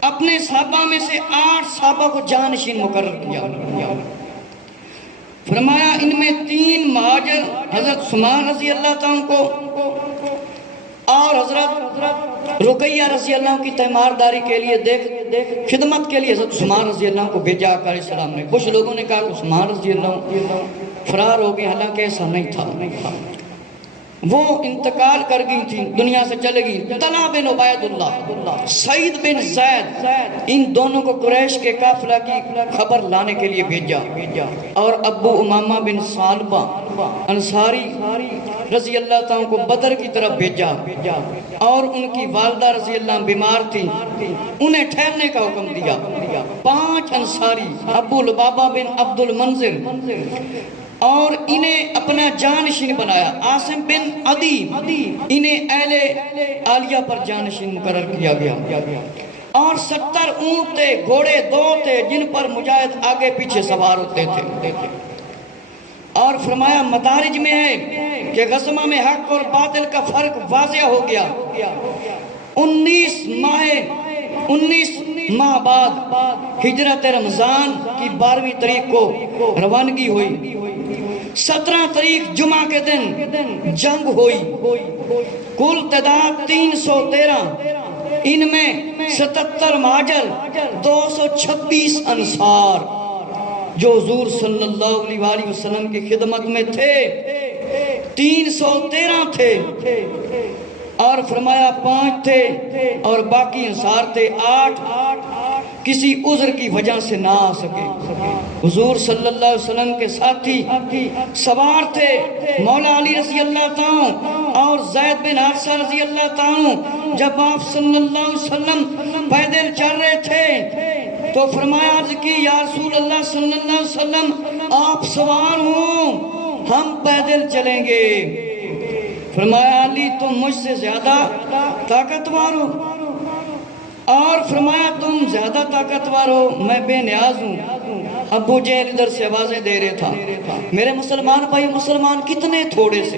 اپنے صحابہ میں سے 8 صحابہ کو جانشین مقرر کیا. فرمایا ان میں 3 مہاجر حضرت عثمان رضی اللہ تعالیٰ کو اور حضرت رقیہ رضی اللہ عنہ کی تیمارداری کے لیے خدمت کے لیے حضرت عثمان رضی اللہ عنہ کو بھیجا. آقا علیہ السلام نے کچھ لوگوں نے کہا کہ عثمان رضی اللہ عنہ فرار ہو گئے، حالانکہ ایسا نہیں تھا، وہ انتقال کر گئی تھی، دنیا سے چلے گئی. طلحہ بن عبید اللہ، سعید بن زید، ان دونوں کو قریش کے قافلہ کی خبر لانے کے لیے بھیجا. اور ابو امامہ بن ثعلبہ انصاری رضی اللہ تعالیٰ کو بدر کی طرف بھیجا. اور ان کی والدہ رضی اللہ عنہ بیمار تھی، انہیں ٹھہرنے کا حکم دیا. 5 انصاری ابو لبابہ بن عبد المنذر اور انہیں اپنا جانشین بنایا. عاصم بن عدی انہیں اہل عالیہ پر جانشین مقرر کیا گیا. اور 70 اونٹ تھے، گھوڑے 2 تھے جن پر مجاہد آگے پیچھے سوار ہوتے تھے. اور فرمایا مدارج میں ہے کہ غزوہ میں حق اور باطل کا فرق واضح ہو گیا. 19 ماہ بعد ہجرت رمضان کی 12ویں تاریخ کو روانگی ہوئی. 17 تاریخ جمعہ کے دن جنگ ہوئی. کل تعداد 313، ان میں 77 مہاجر، 226 انصار جو حضور صلی اللہ علیہ وآلہ وسلم کی خدمت میں تھے. 313 تھے اور فرمایا 5 تھے اور باقی انصار تھے 8 کسی عذر کی وجہ سے نہ آ سکے. حضور صلی اللہ علیہ وسلم کے ساتھی سوار تھے مولا علی رضی اللہ تعالیٰ اور زید بن حارثہ رضی اللہ تعالیٰ. جب آپ صلی اللہ علیہ وسلم پیدل چل رہے تھے تو فرمایا عرض کی یا رسول اللہ صلی اللہ علیہ وسلم آپ سوار ہوں، ہم پیدل چلیں گے. فرمایا علی تم مجھ سے زیادہ طاقتور ہو، اور فرمایا تم زیادہ طاقتور ہو، میں بے نیاز ہوں. ابو جہل ادھر سے آوازیں دے رہے تھا میرے مسلمان بھائی، مسلمان کتنے تھوڑے سے،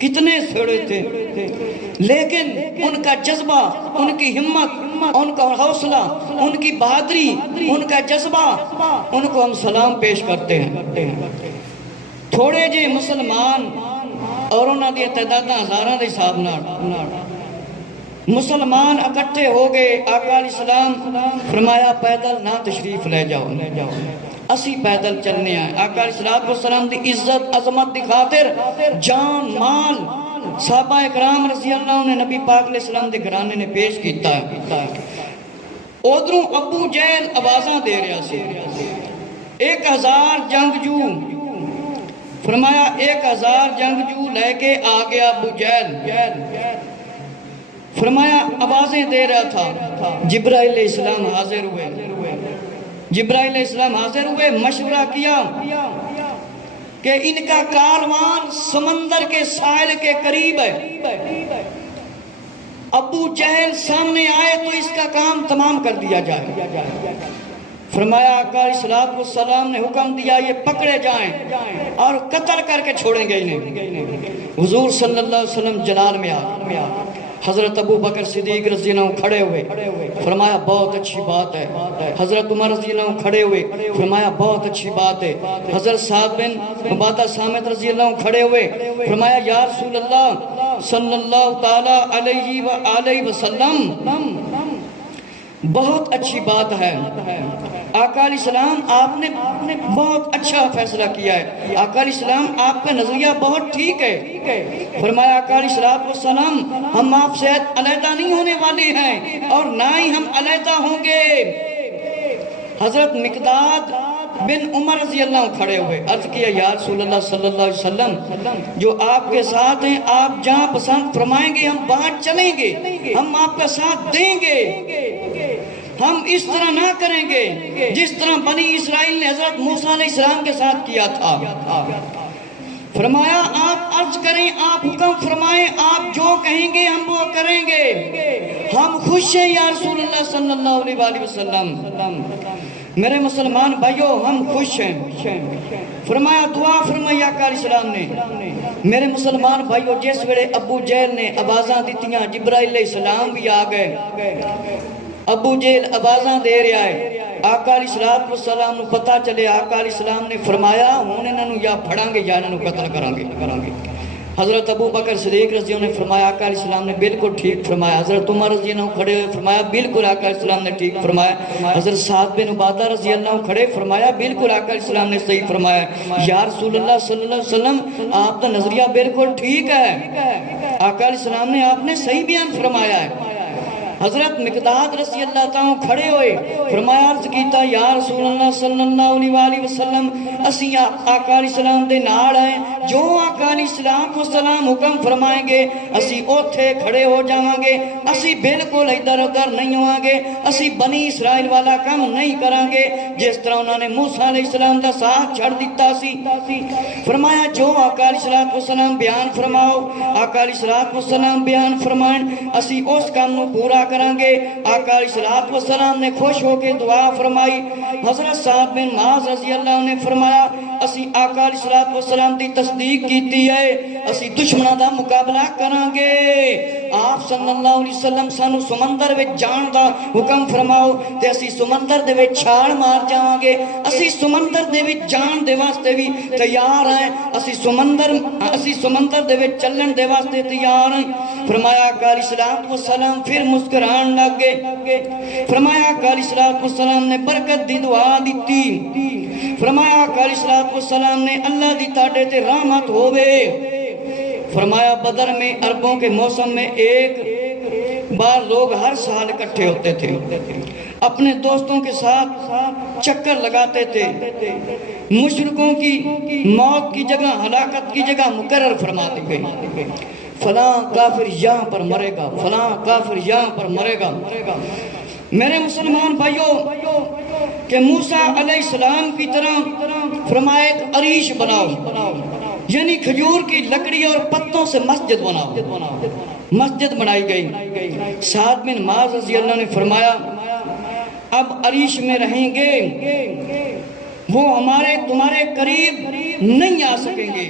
کتنے تھوڑے تھے، لیکن ان کا جذبہ، ان کی ہمت، ان کا حوصلہ، ان کی بہادری، ان کا جذبہ، ان کو ہم سلام پیش کرتے ہیں. تھوڑے جے مسلمان اور انہاں دی تعداداں ہزاراں دے حساب نال مسلمان اکٹھے ہو گئے. آقا علیہ السلام فرمایا پیدل نہ تشریف لے جاؤ، اسی پیدل چلنے آئے. آقا علیہ السلام دی عزت عظمت دی خاطر جان مال صحابہ اکرام رضی اللہ عنہ نے نبی پاک علیہ السلام دے گھرانے نے پیش کیتا ہے. ادھروں ابو جہل آوازاں دے رہا سی 1000 جنگجو، فرمایا 1000 جنگجو لے کے آ گیا ابو جہل. فرمایا آوازیں دے رہا تھا. جبرائیل علیہ السلام حاضر ہوئے. جبرائیل علیہ السلام حاضر ہوئے، مشورہ کیا کہ ان کا کاروان سمندر کے ساحل کے قریب ہے، ابو جہل سامنے آئے تو اس کا کام تمام کر دیا جائے. فرمایا آقا علیہ السلام نے حکم دیا یہ پکڑے جائیں اور قتل کر کے چھوڑیں گے انہیں. حضور صلی اللہ علیہ وسلم جلال میں آ. حضرت ابو بکر صدیق رضی اللہ عنہ کھڑے ہوئے، فرمایا بہت اچھی بات ہے. حضرت عمر رضی اللہ عنہ کھڑے ہوئے، فرمایا بہت اچھی بات ہے. حضرت سعد بن عبادہ صامت رضی اللہ عنہ کھڑے ہوئے، فرمایا یا رسول اللہ صلی اللہ تعالی علیہ وآلہ وسلم بہت اچھی بات ہے. آقا علیہ السلام آپ نے بہت اچھا فیصلہ کیا ہے. آقا علیہ السلام آپ کا نظریہ بہت ٹھیک ہے. فرمایا آقا علیہ السلام ہم آپ سے علیحدہ نہیں ہونے والے ہیں اور نہ ہی ہم علیحدہ ہوں گے. حضرت مقداد بن عمر رضی اللہ عنہ کھڑے ہوئے، عرض کیا یا رسول اللہ صلی اللہ علیہ وسلم جو آپ کے ساتھ ہیں آپ جہاں پسند فرمائیں گے ہم وہاں چلیں گے، ہم آپ کا ساتھ دیں گے. ہم اس طرح نہ کریں گے جس طرح بنی اسرائیل نے حضرت موسیٰ علیہ السلام کے ساتھ کیا تھا. فرمایا آپ عرض کریں، آپ حکم فرمائیں، آپ جو کہیں گے ہم وہ کریں گے. ہم خوش ہیں یا رسول اللہ صلی اللہ علیہ وآلہ وسلم. میرے مسلمان بھائیو ہم خوش ہیں. فرمایا دعا فرمائی آقا علیہ السلام نے. میرے مسلمان بھائیو جس ویلے ابو جہل نے آوازاں دیتیاں جبرائیل علیہ السلام بھی آ گئے ابو جہل آوازاں دے رہا ہے، آقا علیہ الصلوۃ والسلام نو پتہ چلے، آقا علیہ السلام نے فرمایا ہن انہاں نو یا پھڑاں گے یا انہاں نو قتل کریں گے۔ حضرت ابو بکر صدیق رضی اللہ عنہ نے فرمایا، آقا علیہ السلام نے بالکل ٹھیک فرمایا۔ حضرت عمر رضی اللہ عنہ کھڑے ہوئے فرمایا بالکل آقا علیہ السلام نے ٹھیک فرمایا۔ حضرت سعد بن عبادہ رضی اللہ عنہ کھڑے فرمایا بالکل آقا علیہ السلام نے صحیح فرمایا۔ یا رسول اللہ صلی اللہ علیہ وسلم آپ کا نظریہ بالکل ٹھیک ہے، آقا علیہ السلام نے آپ نے صحیح بیان فرمایا ہے۔ حضرت مقداد رضی اللہ تعالیٰ کھڑے ہوئے فرمایا، عرض کیتا یا رسول اللہ صلی اللہ علیہ وسلم اسی آقا علیہ السلام دے نال ہیں، جو آقا علیہ السلام حکم فرمائیں گے اسی اوتھے کھڑے ہو جاواں گے، اسی بالکل ادھر ادھر نہیں ہوواں گے، اسی بنی اسرائیل والا کام نہیں کریں گے جس طرح انہوں نے موسیٰ علیہ السلام دا ساتھ چھڑ دیتا سی۔ فرمایا جو آقا علیہ السلام بیان فرماؤ، آقا علیہ السلام بیان فرمائیں، اسی اس کام نو پورا کریں گے۔ آقا علیہ السلام نے خوش ہو کے دعا فرمائی۔ حضرت سعد بن معاذ رضی اللہ عنہ نے فرمایا، اسی آقا علیہ السلام دی تصدیق کیتی ہے، اسی دشمنوں دا مقابلہ کریں گے۔ آپ صلی اللہ علیہ وسلم سانو سمندر وچ جان دا حکم فرماؤ تے اسی سمندر دے وچ چھال مار جاواں گے، اسی سمندر دے وچ جان دے واسطے بھی تیار ہیں، اسی سمندر دے وچ چلن دے واسطے تیار ہیں۔ فرمایا آقا علیہ السلام پھر مسکران لگ گئے۔ فرمایا آقا علیہ السلام نے برکت دی دعا دیتی۔ فرمایا آقا علیہ السلام نے اللہ دی تاڑے تے رحمت ہوئے۔ فرمایا بدر میں عربوں کے موسم میں ایک بار لوگ ہر سال اکٹھے ہوتے تھے، اپنے دوستوں کے ساتھ چکر لگاتے تھے، مشرکوں کی موت کی جگہ ہلاکت کی جگہ مقرر فرما دی گئی، فلاں کافر یہاں پر مرے گا، فلاں کافر یہاں پر مرے گا۔ میرے مسلمان بھائیوں کہ موسیٰ علیہ السلام کی طرح فرمایا ایک عریش بناؤ، یعنی کھجور کی لکڑی اور پتوں سے مسجد بناؤ۔ مسجد بنائی گئی۔ سعد بن معاذ رضی اللہ نے فرمایا اب عریش میں رہیں گے، وہ تمہارے قریب نہیں آ سکیں گے۔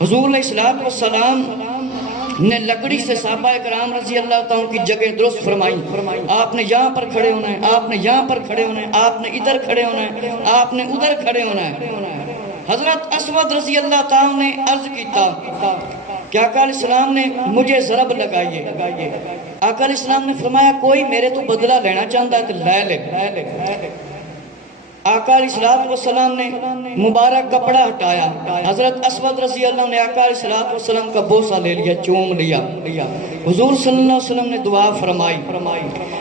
حضور علیہ السلام نے لکڑی سے صحابہ کرام رضی اللہ تعالیٰ کی جگہ درست فرمائی۔ آپ نے یہاں پر کھڑے ہونا ہے، آپ نے یہاں پر کھڑے ہونا ہے، آپ نے ادھر کھڑے ہونا ہے، آپ نے ادھر کھڑے ہونا ہے۔ حضرت اسود رضی اللہ تعالیٰ نے عرض کیتا کہ آقا علیہ السلام نے مجھے ضرب لگائیے۔ آقا علیہ السلام نے فرمایا کوئی میرے تو بدلہ لینا چاہتا ہے تو لے لے۔ آقا علیہ السلام نے مبارک کپڑا ہٹایا، حضرت اسود رضی اللہ نے آقا علیہ السلام کا بوسہ لے لیا، چوم لیا۔ حضور صلی اللہ علیہ وسلم نے دعا فرمائی۔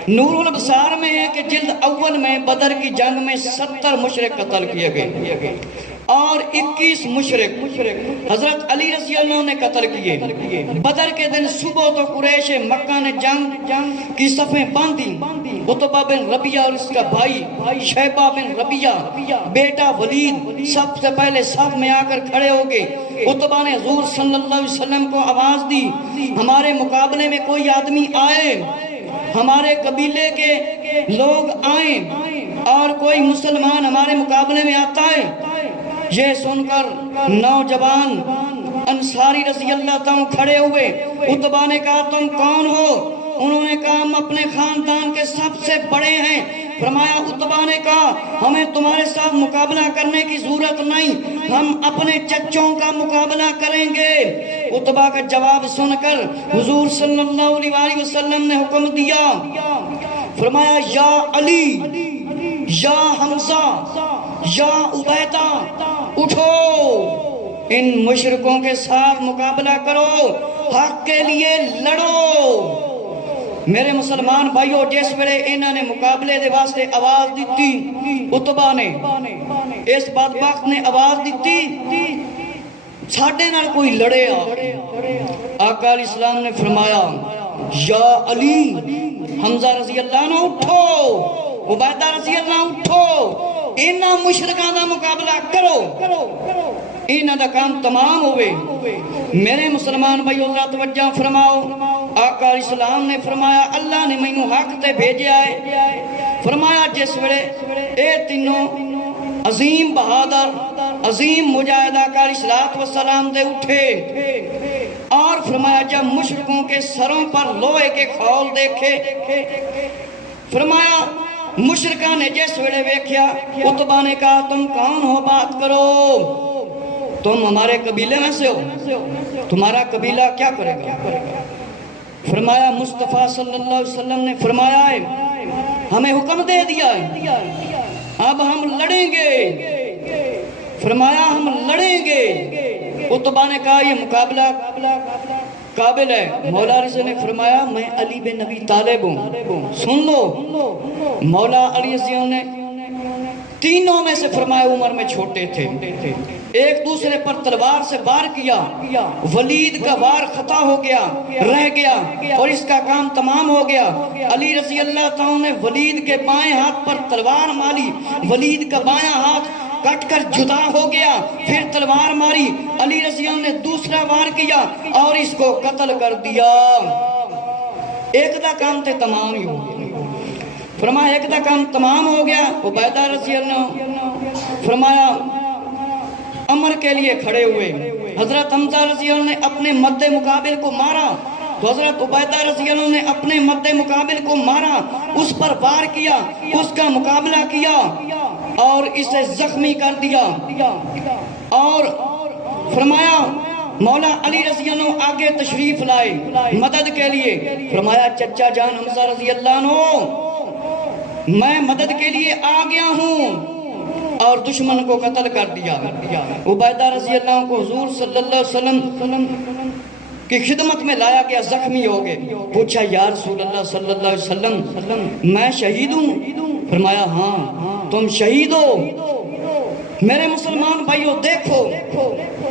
نور الابصار میں ہے کہ جلد اول میں بدر کی جنگ میں 70 مشرک قتل کیے گئے اور 21 مشرک حضرت علی رضی اللہ نے قتل کیے۔ بدر کے دن صبح تو قریش مکہ نے جنگ کی صفیں باندھی۔ عتبہ بن ربیعہ اور اس کا بھائی شیبہ بن ربیعہ بیٹا ولید سب سے پہلے صف میں آ کر کھڑے ہو گئے۔ عتبہ نے حضور صلی اللہ علیہ وسلم کو آواز دی، ہمارے مقابلے میں کوئی آدمی آئے، ہمارے قبیلے کے لوگ آئیں اور کوئی مسلمان ہمارے مقابلے میں آتا ہے۔ یہ سن کر نوجوان انصاری رضی اللہ تعالیٰ کھڑے ہوئے۔ عتبہ نے کہا تم کون ہو؟ انہوں نے کہا ہم اپنے خاندان کے سب سے بڑے ہیں۔ فرمایا عتبہ نے کہا ہمیں تمہارے ساتھ مقابلہ کرنے کی ضرورت نہیں، ہم اپنے چچوں کا مقابلہ کریں گے۔ عتبہ کا جواب سن کر حضور صلی اللہ علیہ وسلم نے حکم دیا، فرمایا یا علی، یا حمزہ، یا عبیدہ اٹھو، ان مشرکوں کے ساتھ مقابلہ کرو، حق کے لیے لڑو۔ میرے مسلمان بھائیو جس ویلے انہوں نے مقابلے دے واسطے آواز دیتی، عتبہ نے اس بدبخت نے آواز دیتی ساڈے نال کوئی لڑے آقا علیہ السلام نے فرمایا یا علی، حمزہ رضی اللہ عنہ اٹھو، عبیدہ رضی اللہ اٹھو، انہاں مشرکاں دا مقابلہ کرو، انہاں دا کام تمام ہوئے۔ میرے مسلمان بھائیو ذرا توجہ فرماؤ، آقا علیہ السلام نے فرمایا اللہ نے مینوں حق تے بھیجیا ہے۔ فرمایا جس ویلے اے تینوں عظیم بہادر عظیم مجاہد آقا علیہ السلام دے اٹھے اور فرمایا جب مشرکوں کے سروں پر لوہے کے خول دیکھے، فرمایا مشرکہ نے جس ویلے ویکھیا، عتبہ نے کہا تم کون ہو بات کرو، تم ہمارے قبیلے میں سے ہو، تمہارا قبیلہ کیا کرے گا؟ فرمایا مصطفیٰ صلی اللہ علیہ وسلم نے فرمایا ہے ہمیں حکم دے دیا ہے اب ہم لڑیں گے، فرمایا ہم لڑیں گے۔ عتبہ نے کہا یہ مقابلہ قابل ہے۔ مولا علی نے فرمایا میں علی بن نبی طالب ہوں، سن لو۔ مولا علی نے تینوں میں سے فرمایا عمر میں چھوٹے تھے، ایک دوسرے پر تلوار سے وار کیا، ولید کا وار خطا ہو گیا، رہ گیا اور اس کا کام تمام ہو گیا۔ علی رضی اللہ تعالیٰ نے ولید کے بائیں ہاتھ پر تلوار ماری، ولید کا بائیں ہاتھ کٹ کر جدا ہو گیا، پھر تلوار ماری، علی رضی اللہ نے دوسرا وار کیا اور اس کو قتل کر دیا۔ ایک دا کام تے تمام ہی ہو گیا، فرمایا ایک دا کام تمام ہو گیا۔ عبیدہ رضی اللہ فرمایا امر کے لیے کھڑے ہوئے، حضرت حمزہ رضی اللہ نے اپنے مد مقابل کو مارا تو حضرت عبیدہ رضی اللہ نے اپنے مد مقابل کو مارا، اس پر وار کیا، اس کا مقابلہ کیا اور اسے زخمی کر دیا۔ اور فرمایا مولا علی رضی اللہ آگے تشریف لائے مدد کے لیے، فرمایا چچا جان حمزہ رضی اللہ عنہ میں مدد کے لیے آ گیا ہوں اور دشمن کو قتل کر دیا۔ عبیدہ رضی اللہ کو حضور صلی اللہ علیہ وسلم کی خدمت میں لایا گیا، زخمی ہو گئے، پوچھا یا رسول اللہ صلی اللہ علیہ وسلم میں شہید ہوں؟ فرمایا ہاں تم شہید ہو۔ میرے مسلمان بھائیو دیکھو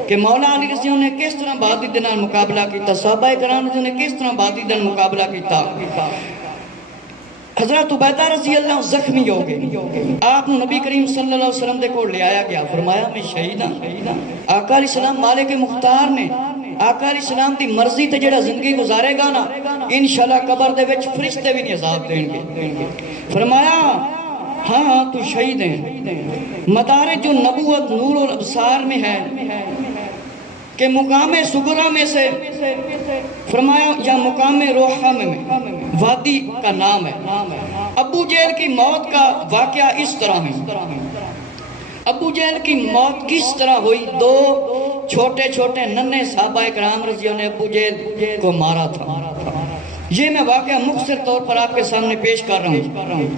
کہ مولا علی رضی اللہ نے کس طرح بہادری دے نال مقابلہ کیتا، صحابہ کرام نے کس طرح بہادری دے نال مقابلہ کیتا۔ حضرت عبیدہ رضی اللہ زخمی ہو گئے، آپ نبی کریم صلی اللہ علیہ وسلم دے کو لے آیا گیا، فرمایا میں شہید ہاں۔ آقا علیہ السلام مالک مختار نے آقا علیہ السلام دی مرضی تے جڑا زندگی گزارے گا نا انشاءاللہ قبر دے وچ فرشتے بھی نہیں عذاب دیں گے۔ فرمایا ہاں تو شہید ہیں۔ مدارج النبوت نور الابصار میں ہے کہ مقام سگرہ میں سے فرمایا یا مقام روحہ میں وادی کا نام ہے۔ ابو جہل کی موت کا واقعہ اس طرح ہے، ابو جہل کی موت کس طرح ہوئی؟ دو چھوٹے چھوٹے ننھے صحابہ کرام رضی اللہ نے ابو جہل کو مارا تھا۔ یہ میں واقعہ مختصر طور پر آپ کے سامنے پیش کر رہا ہوں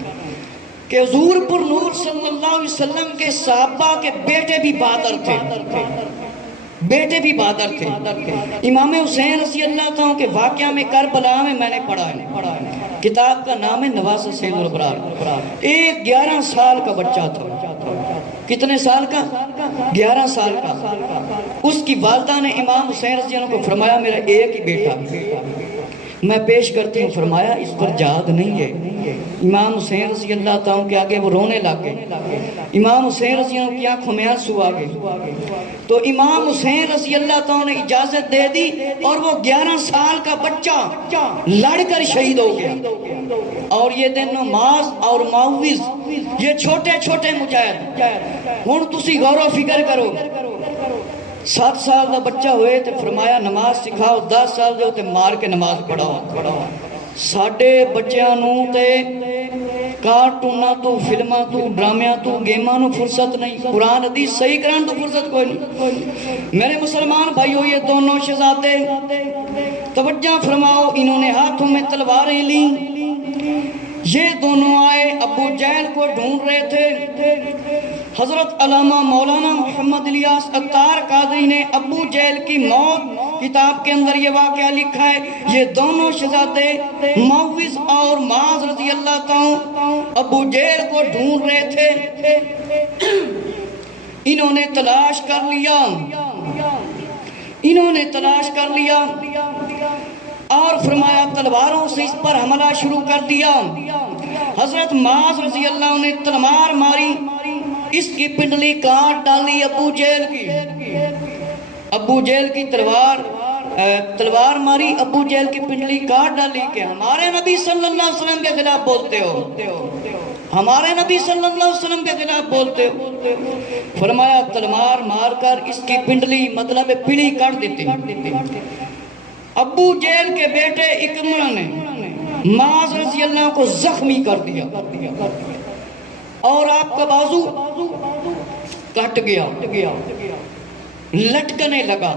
کہ حضور پر نور صلی اللہ علیہ وسلم کے صحابہ کے بیٹے بھی بہادر تھے، بیٹے بھی بہادر تھے۔ امام حسین رضی اللہ تعالیٰ کے واقعہ میں کربلا میں نے پڑھا ہے، کتاب کا نام ہے نواس سید الابرار۔ ایک 11 سال کا بچہ تھا، کتنے سال کا؟ 11 سال کا۔ اس کی والدہ نے امام حسین رضی اللہ کو فرمایا میرا ایک ہی بیٹا میں پیش کرتی ہوں، فرمایا اس پر جہاد نہیں ہے۔ امام حسین رضی اللہ تعالیٰ کے آگے وہ رونے لگ گئے، امام حسین رضی اللہ کی آنکھوں میں آنسو آ گئے تو امام حسین رضی اللہ تعالیٰ نے اجازت دے دی اور وہ 11 سال کا بچہ لڑ کر شہید ہو گیا۔ اور یہ دن نماز اور معوذ یہ چھوٹے چھوٹے مجاہد ہن تسی غور و فکر کرو، 7 سال دا بچہ ہوئے تے فرمایا نماز سکھاؤ، 10 سال دے ہوتے مار کے نماز پڑھاؤ۔ ساڈے بچیاں نو تے کارٹوناں تو فلماں تو ڈرامیاں تو گیماں نو فرصت نہیں، قرآن حدیث صحیح کرن تو فرصت کوئی نہیں۔ میرے مسلمان بھائیو یہ دونوں شہزادے توجہ فرماؤ، انہوں نے ہاتھوں میں تلواریں لیں، یہ دونوں آئے ابو جہل کو ڈھونڈ رہے تھے۔ حضرت علامہ مولانا محمد الیاس عطار قادری نے ابو جہل کی موت کتاب کے اندر یہ واقعہ لکھا ہے، یہ دونوں شہزادے معوذ اور معاذ رضی اللہ تعالیٰ ابو جہل کو ڈھونڈ رہے تھے۔ انہوں نے تلاش کر لیا، انہوں نے تلاش کر لیا اور فرمایا تلواروں سے اس پر حملہ شروع کر دیا۔ حضرت معاذ رضی اللہ نے تلوار ماری، اس کی پنڈلی کاٹ ڈالی ابو جہل کی، ابو جہل کی تلوار ماری، ابو جہل کی پنڈلی کاٹ ڈالی کہ ہمارے نبی صلی اللہ علیہ وسلم کے خلاف بولتے ہو، ہمارے نبی صلی اللہ علیہ وسلم کے خلاف بولتے ہو۔ فرمایا تلوار مار کر اس کی پنڈلی مطلب پڑی کاٹ دیتی۔ ابو جہل کے بیٹے اکرمہ نے معاذ رضی اللہ کو زخمی کر دیا اور آپ کا بازو کٹ گیا، لٹکنے لگا۔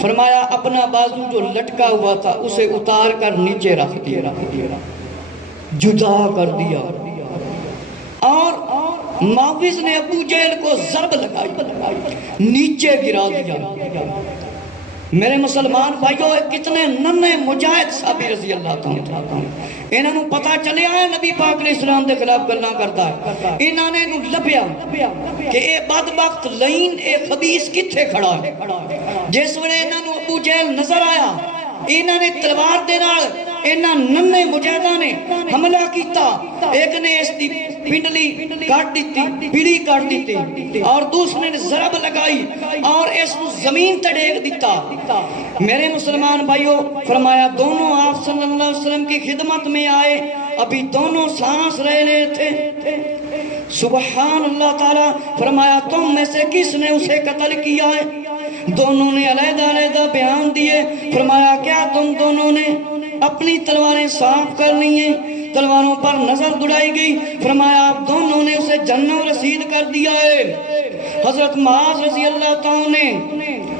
فرمایا اپنا بازو جو لٹکا ہوا تھا اسے اتار کر نیچے رکھ دیا، جدا کر دیا، اور معاوض نے ابو جہل کو ضرب لگائی، نیچے گرا دیا۔ میرے مسلمان بھائیو، کتنے ننھے مجاہد صحابی رضی اللہ تعالیٰ، انہوں نے پتا چلیا ہے نبی پاک علیہ السلام دے خلاف گلاں کرتا ہے، انہوں نے لبیا کہ اے بدبخت لعین اے خبیث کتھے کھڑا ہے۔ جس وقت انہوں نے ابو جہل نظر آیا، انہوں نے تلوار دے نال انہاں ننھے مجاہداں نے حملہ کیتا، ایک نے اس دی پنڈلی کاٹ دیتی، پیڑی کاٹ دیتی، اور دوسرے نے ضرب لگائی اور اس کو زمین تے ڈیگ دیتا۔ میرے مسلمان بھائیو، فرمایا دونوں آپ صلی اللہ علیہ وسلم کی خدمت میں آئے، ابھی دونوں سانس رہے تھے۔ سبحان اللہ تعالیٰ، فرمایا تم میں سے کس نے اسے قتل کیا ہے؟ دونوں نے علیحدہ علیحدہ بیان دیے۔ فرمایا کیا تم دونوں نے اپنی تلواریں صاف کرنی ہیں؟ تلواروں پر نظر دوڑائی گئی۔ فرمایا آپ دونوں نے اسے جنت رسید کر دیا ہے۔ حضرت معاذ رضی اللہ تعالیٰ نے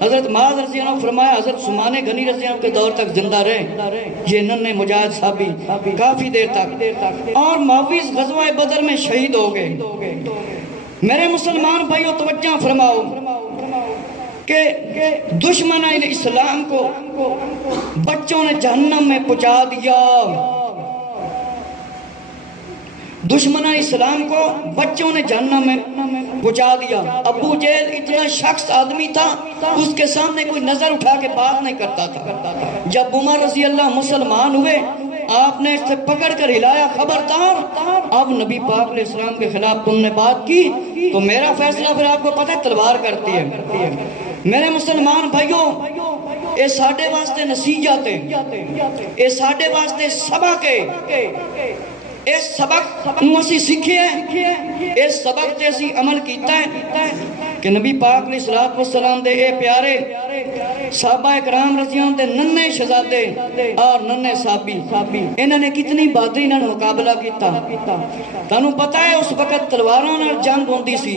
حضرت معاذ رضی اللہ فرمایا حضرت سمان غنی رضی اللہ کے دور تک زندہ رہے، یہ ننھے مجاہد صحابی کافی دیر تک، اور معاوض غزوہ بدر میں شہید ہو گئے۔ میرے مسلمان بھائیو توجہ فرماؤ کہ دشمن اسلام کو بچوں نے جہنم میں پہنچا دیا۔ دشمن اسلام کو بچوں نے جہنم میں پہنچا دیا۔ ابو جہل اتنا شخص آدمی تھا، اس کے سامنے کوئی نظر اٹھا کے بات نہیں کرتا تھا۔ جب عمر رضی اللہ مسلمان ہوئے، آپ نے اس سے پکڑ کر ہلایا، خبردار اب نبی پاک علیہ السلام کے خلاف تم نے بات کی تو میرا فیصلہ پھر آپ کو پتہ ہے تلوار کرتی ہے۔ میرے مسلمان بھائیوں، اے ساڈے واسطے نصیحت ہے، اے ساڈے واسطے سبق ہے۔ اس سبق نو اسی سیکھے ہیں، اس سبق تے اسی عمل کیتا ہے کہ نبی پاک علیہ السلام دے اے پیارے صحابہ اکرام رضی اللہ دے ننھے شہزادے اور ننھے صحابی، انہوں نے کتنی بہادری نال مقابلہ کیتا۔ تانوں پتہ ہے اس وقت تلواراں نال جنگ ہوندی سی،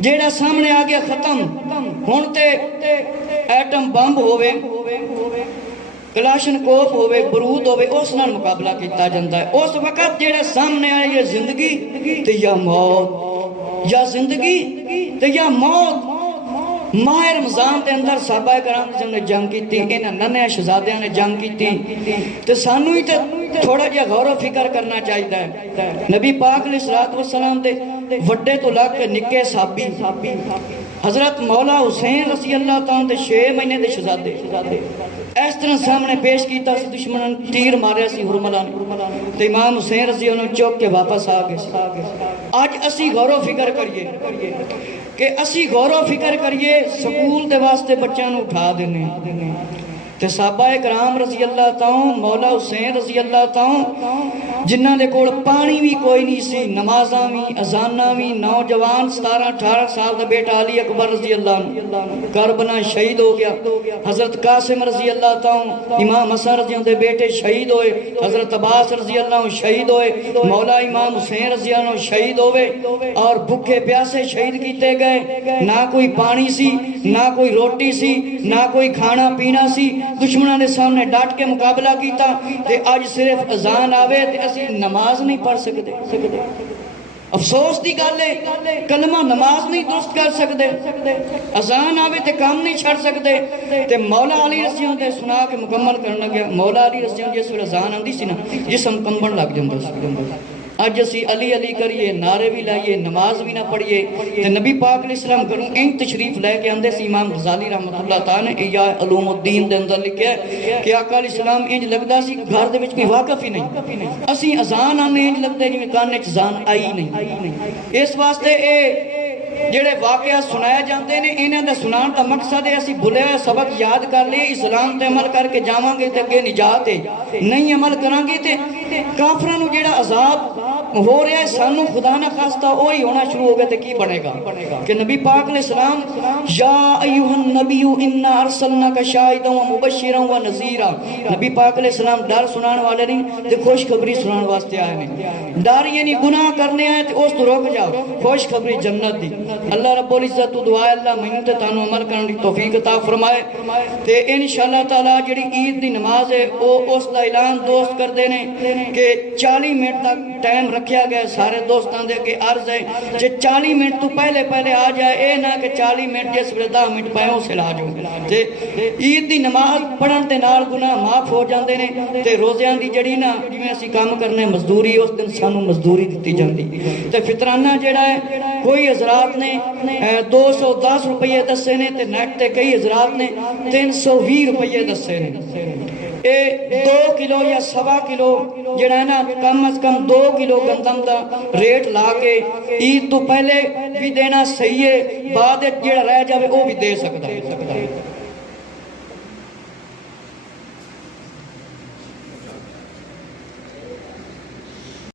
جیڑا سامنے آ گیا ختم۔ ہن تے ایٹم بمب ہووے، کلاشن کوف ہوئے، برود ہوئے، اس نال مقابلہ کیتا جاندہ ہے۔ اس وقت جیڑا سامنے آئے یہ زندگی تے یا موت، یا زندگی تے یا موت۔ ماہ رمضان دے اندر صحابہ کرام نے جنگ کی تھی، انہاں ننھے شہزادیاں نے جنگ کی تھی، تے سانو ہی تے تھوڑا جہا غور و فکر کرنا چاہیے ہے۔ نبی پاک علیہ السلام دے وڈے تو لگ کے نکے صحابی حضرت مولا حسین رضی اللہ تعالیٰ دے 6 مہینے دے شہزادے اس طرح سامنے پیش کیتا سی، دشمنان تیر ماریا سی ہرملا نے، تے امام حسین رضی اللہ عنہ چوک کے واپس آ گئے۔ آج اسی غور و فکر کریے کہ اسی غور و فکر کریے، سکول دے واسطے بچوں نو اٹھا دینے تے صحابہ اکرام رضی اللہ تعالیٰ، مولا حسین رضی اللہ تعالیٰ جنہ دے کول پانی بھی کوئی نہیں سی، نمازاں بھی، اذاناں بھی، نوجوان 17-18 سال دا بیٹا علی اکبر رضی اللہ عنہ کربلا شہید ہو گیا، حضرت قاسم رضی اللہ تعالیٰ، امام حسن رضی اللہ دے بیٹے شہید ہوئے، حضرت عباس رضی اللہ عنہ شہید ہوئے، مولا امام حسین رضی اللہ عنہ شہید ہوئے، اور بھوکے پیاسے شہید کیتے گئے۔ نہ کوئی پانی سی، نہ کوئی روٹی سی، نہ کوئی کھانا پینا سی، دشمنوں نے سامنے ڈٹ کے مقابلہ کیتا تے آج صرف اذان آوے تے اسی نماز نہیں پڑھ سکتے۔ افسوس دی گل ہے، کلمہ نماز نہیں درست کر سکتے، اذان آوے تے کام نہیں چھڑ سکتے۔ تے مولا علی رضی اللہ عنہ سنا کے مکمل کرنا گیا۔ مولا علی رضی اللہ عنہ جس ویلے اذان آندی سی نا، جسم کنبن لگ جاندا سی۔ اج اسی علی علی کریے، نعرے بھی لائیے، نماز بھی نہ پڑھیے۔ تے نبی پاک علیہ السلام گھروں این تشریف لے کے آندے سی۔ امام غزالی رحمۃ اللہ تعالیٰ نے احیاء علوم الدین دے اندر لکھیا ہے کہ آقا علیہ السلام انج لگدا سی گھر دے وچ کوئی واقف ہی نہیں، اسی اذان آنے انج لگدے جویں کانے وچ اذان آئی نہیں۔ اس واسطے اے جڑے واقعہ سنایا جاندے نے، انہاں دا سنان دا مقصد ہے اسی بھلے ہوئے سبق یاد کر لئے، اسلام تے عمل کر کے جاواں گے تے اگے نجات ہے۔ نہیں عمل کراں گے تے کافراں نو جڑا عذاب ہو رہا ہے سانو خدا نہ خاصتا وہی ہونا شروع ہو گیا تو کی بنے گا کہ نبی پاک علیہ السلام یا ایھا النبی انا ارسلناک شاہدا و مبشرا و نذیرا، نبی پاک علیہ السلام ڈر سنان والے نہیں تے خوشخبری سنان واسطے آئے ہیں۔ ڈر یعنی گناہ کرنے آئے تے اس تو رک جاؤ، خوشخبری جنت دی۔ اللہ رب العزت تو دعا ہے اللہ مینوں تے تانوں عمل کرنے دی توفیق عطا فرمائے تے انشاءاللہ تعالی جڑی عید دی نماز ہے وہ اس دا اعلان دوست کر دینے کہ 40 منٹ تک ٹائم رکھیا گیا سارے دوستان دے کہ عرض ہے کہ 40 منٹ تو پہلے آ جائے، اے نہ کہ 40 منٹ جس ویلے 10 منٹ پہوں سے لا جو تے عید دی نماز پڑھن تے نال گناہ معاف ہو جاندے نے تے روزیاں دی جڑی نا جویں اسی کام کرنے مزدوری اس دن سانو مزدوری دتی جاندی تے فطرانہ جڑا ہے کوئی حضرات نے 210 روپے دسے نے تے نیٹ تے کئی حضرات نے 320 روپے دسے نے۔ اے 2 کلو یا 1.25 کلو جڑا ہے نا کم از کم 2 کلو گندم دا ریٹ لا کے عید تو پہلے بھی دینا صحیح ہے، بعد جڑا رہ جاوے وہ بھی دے سکتا ہے۔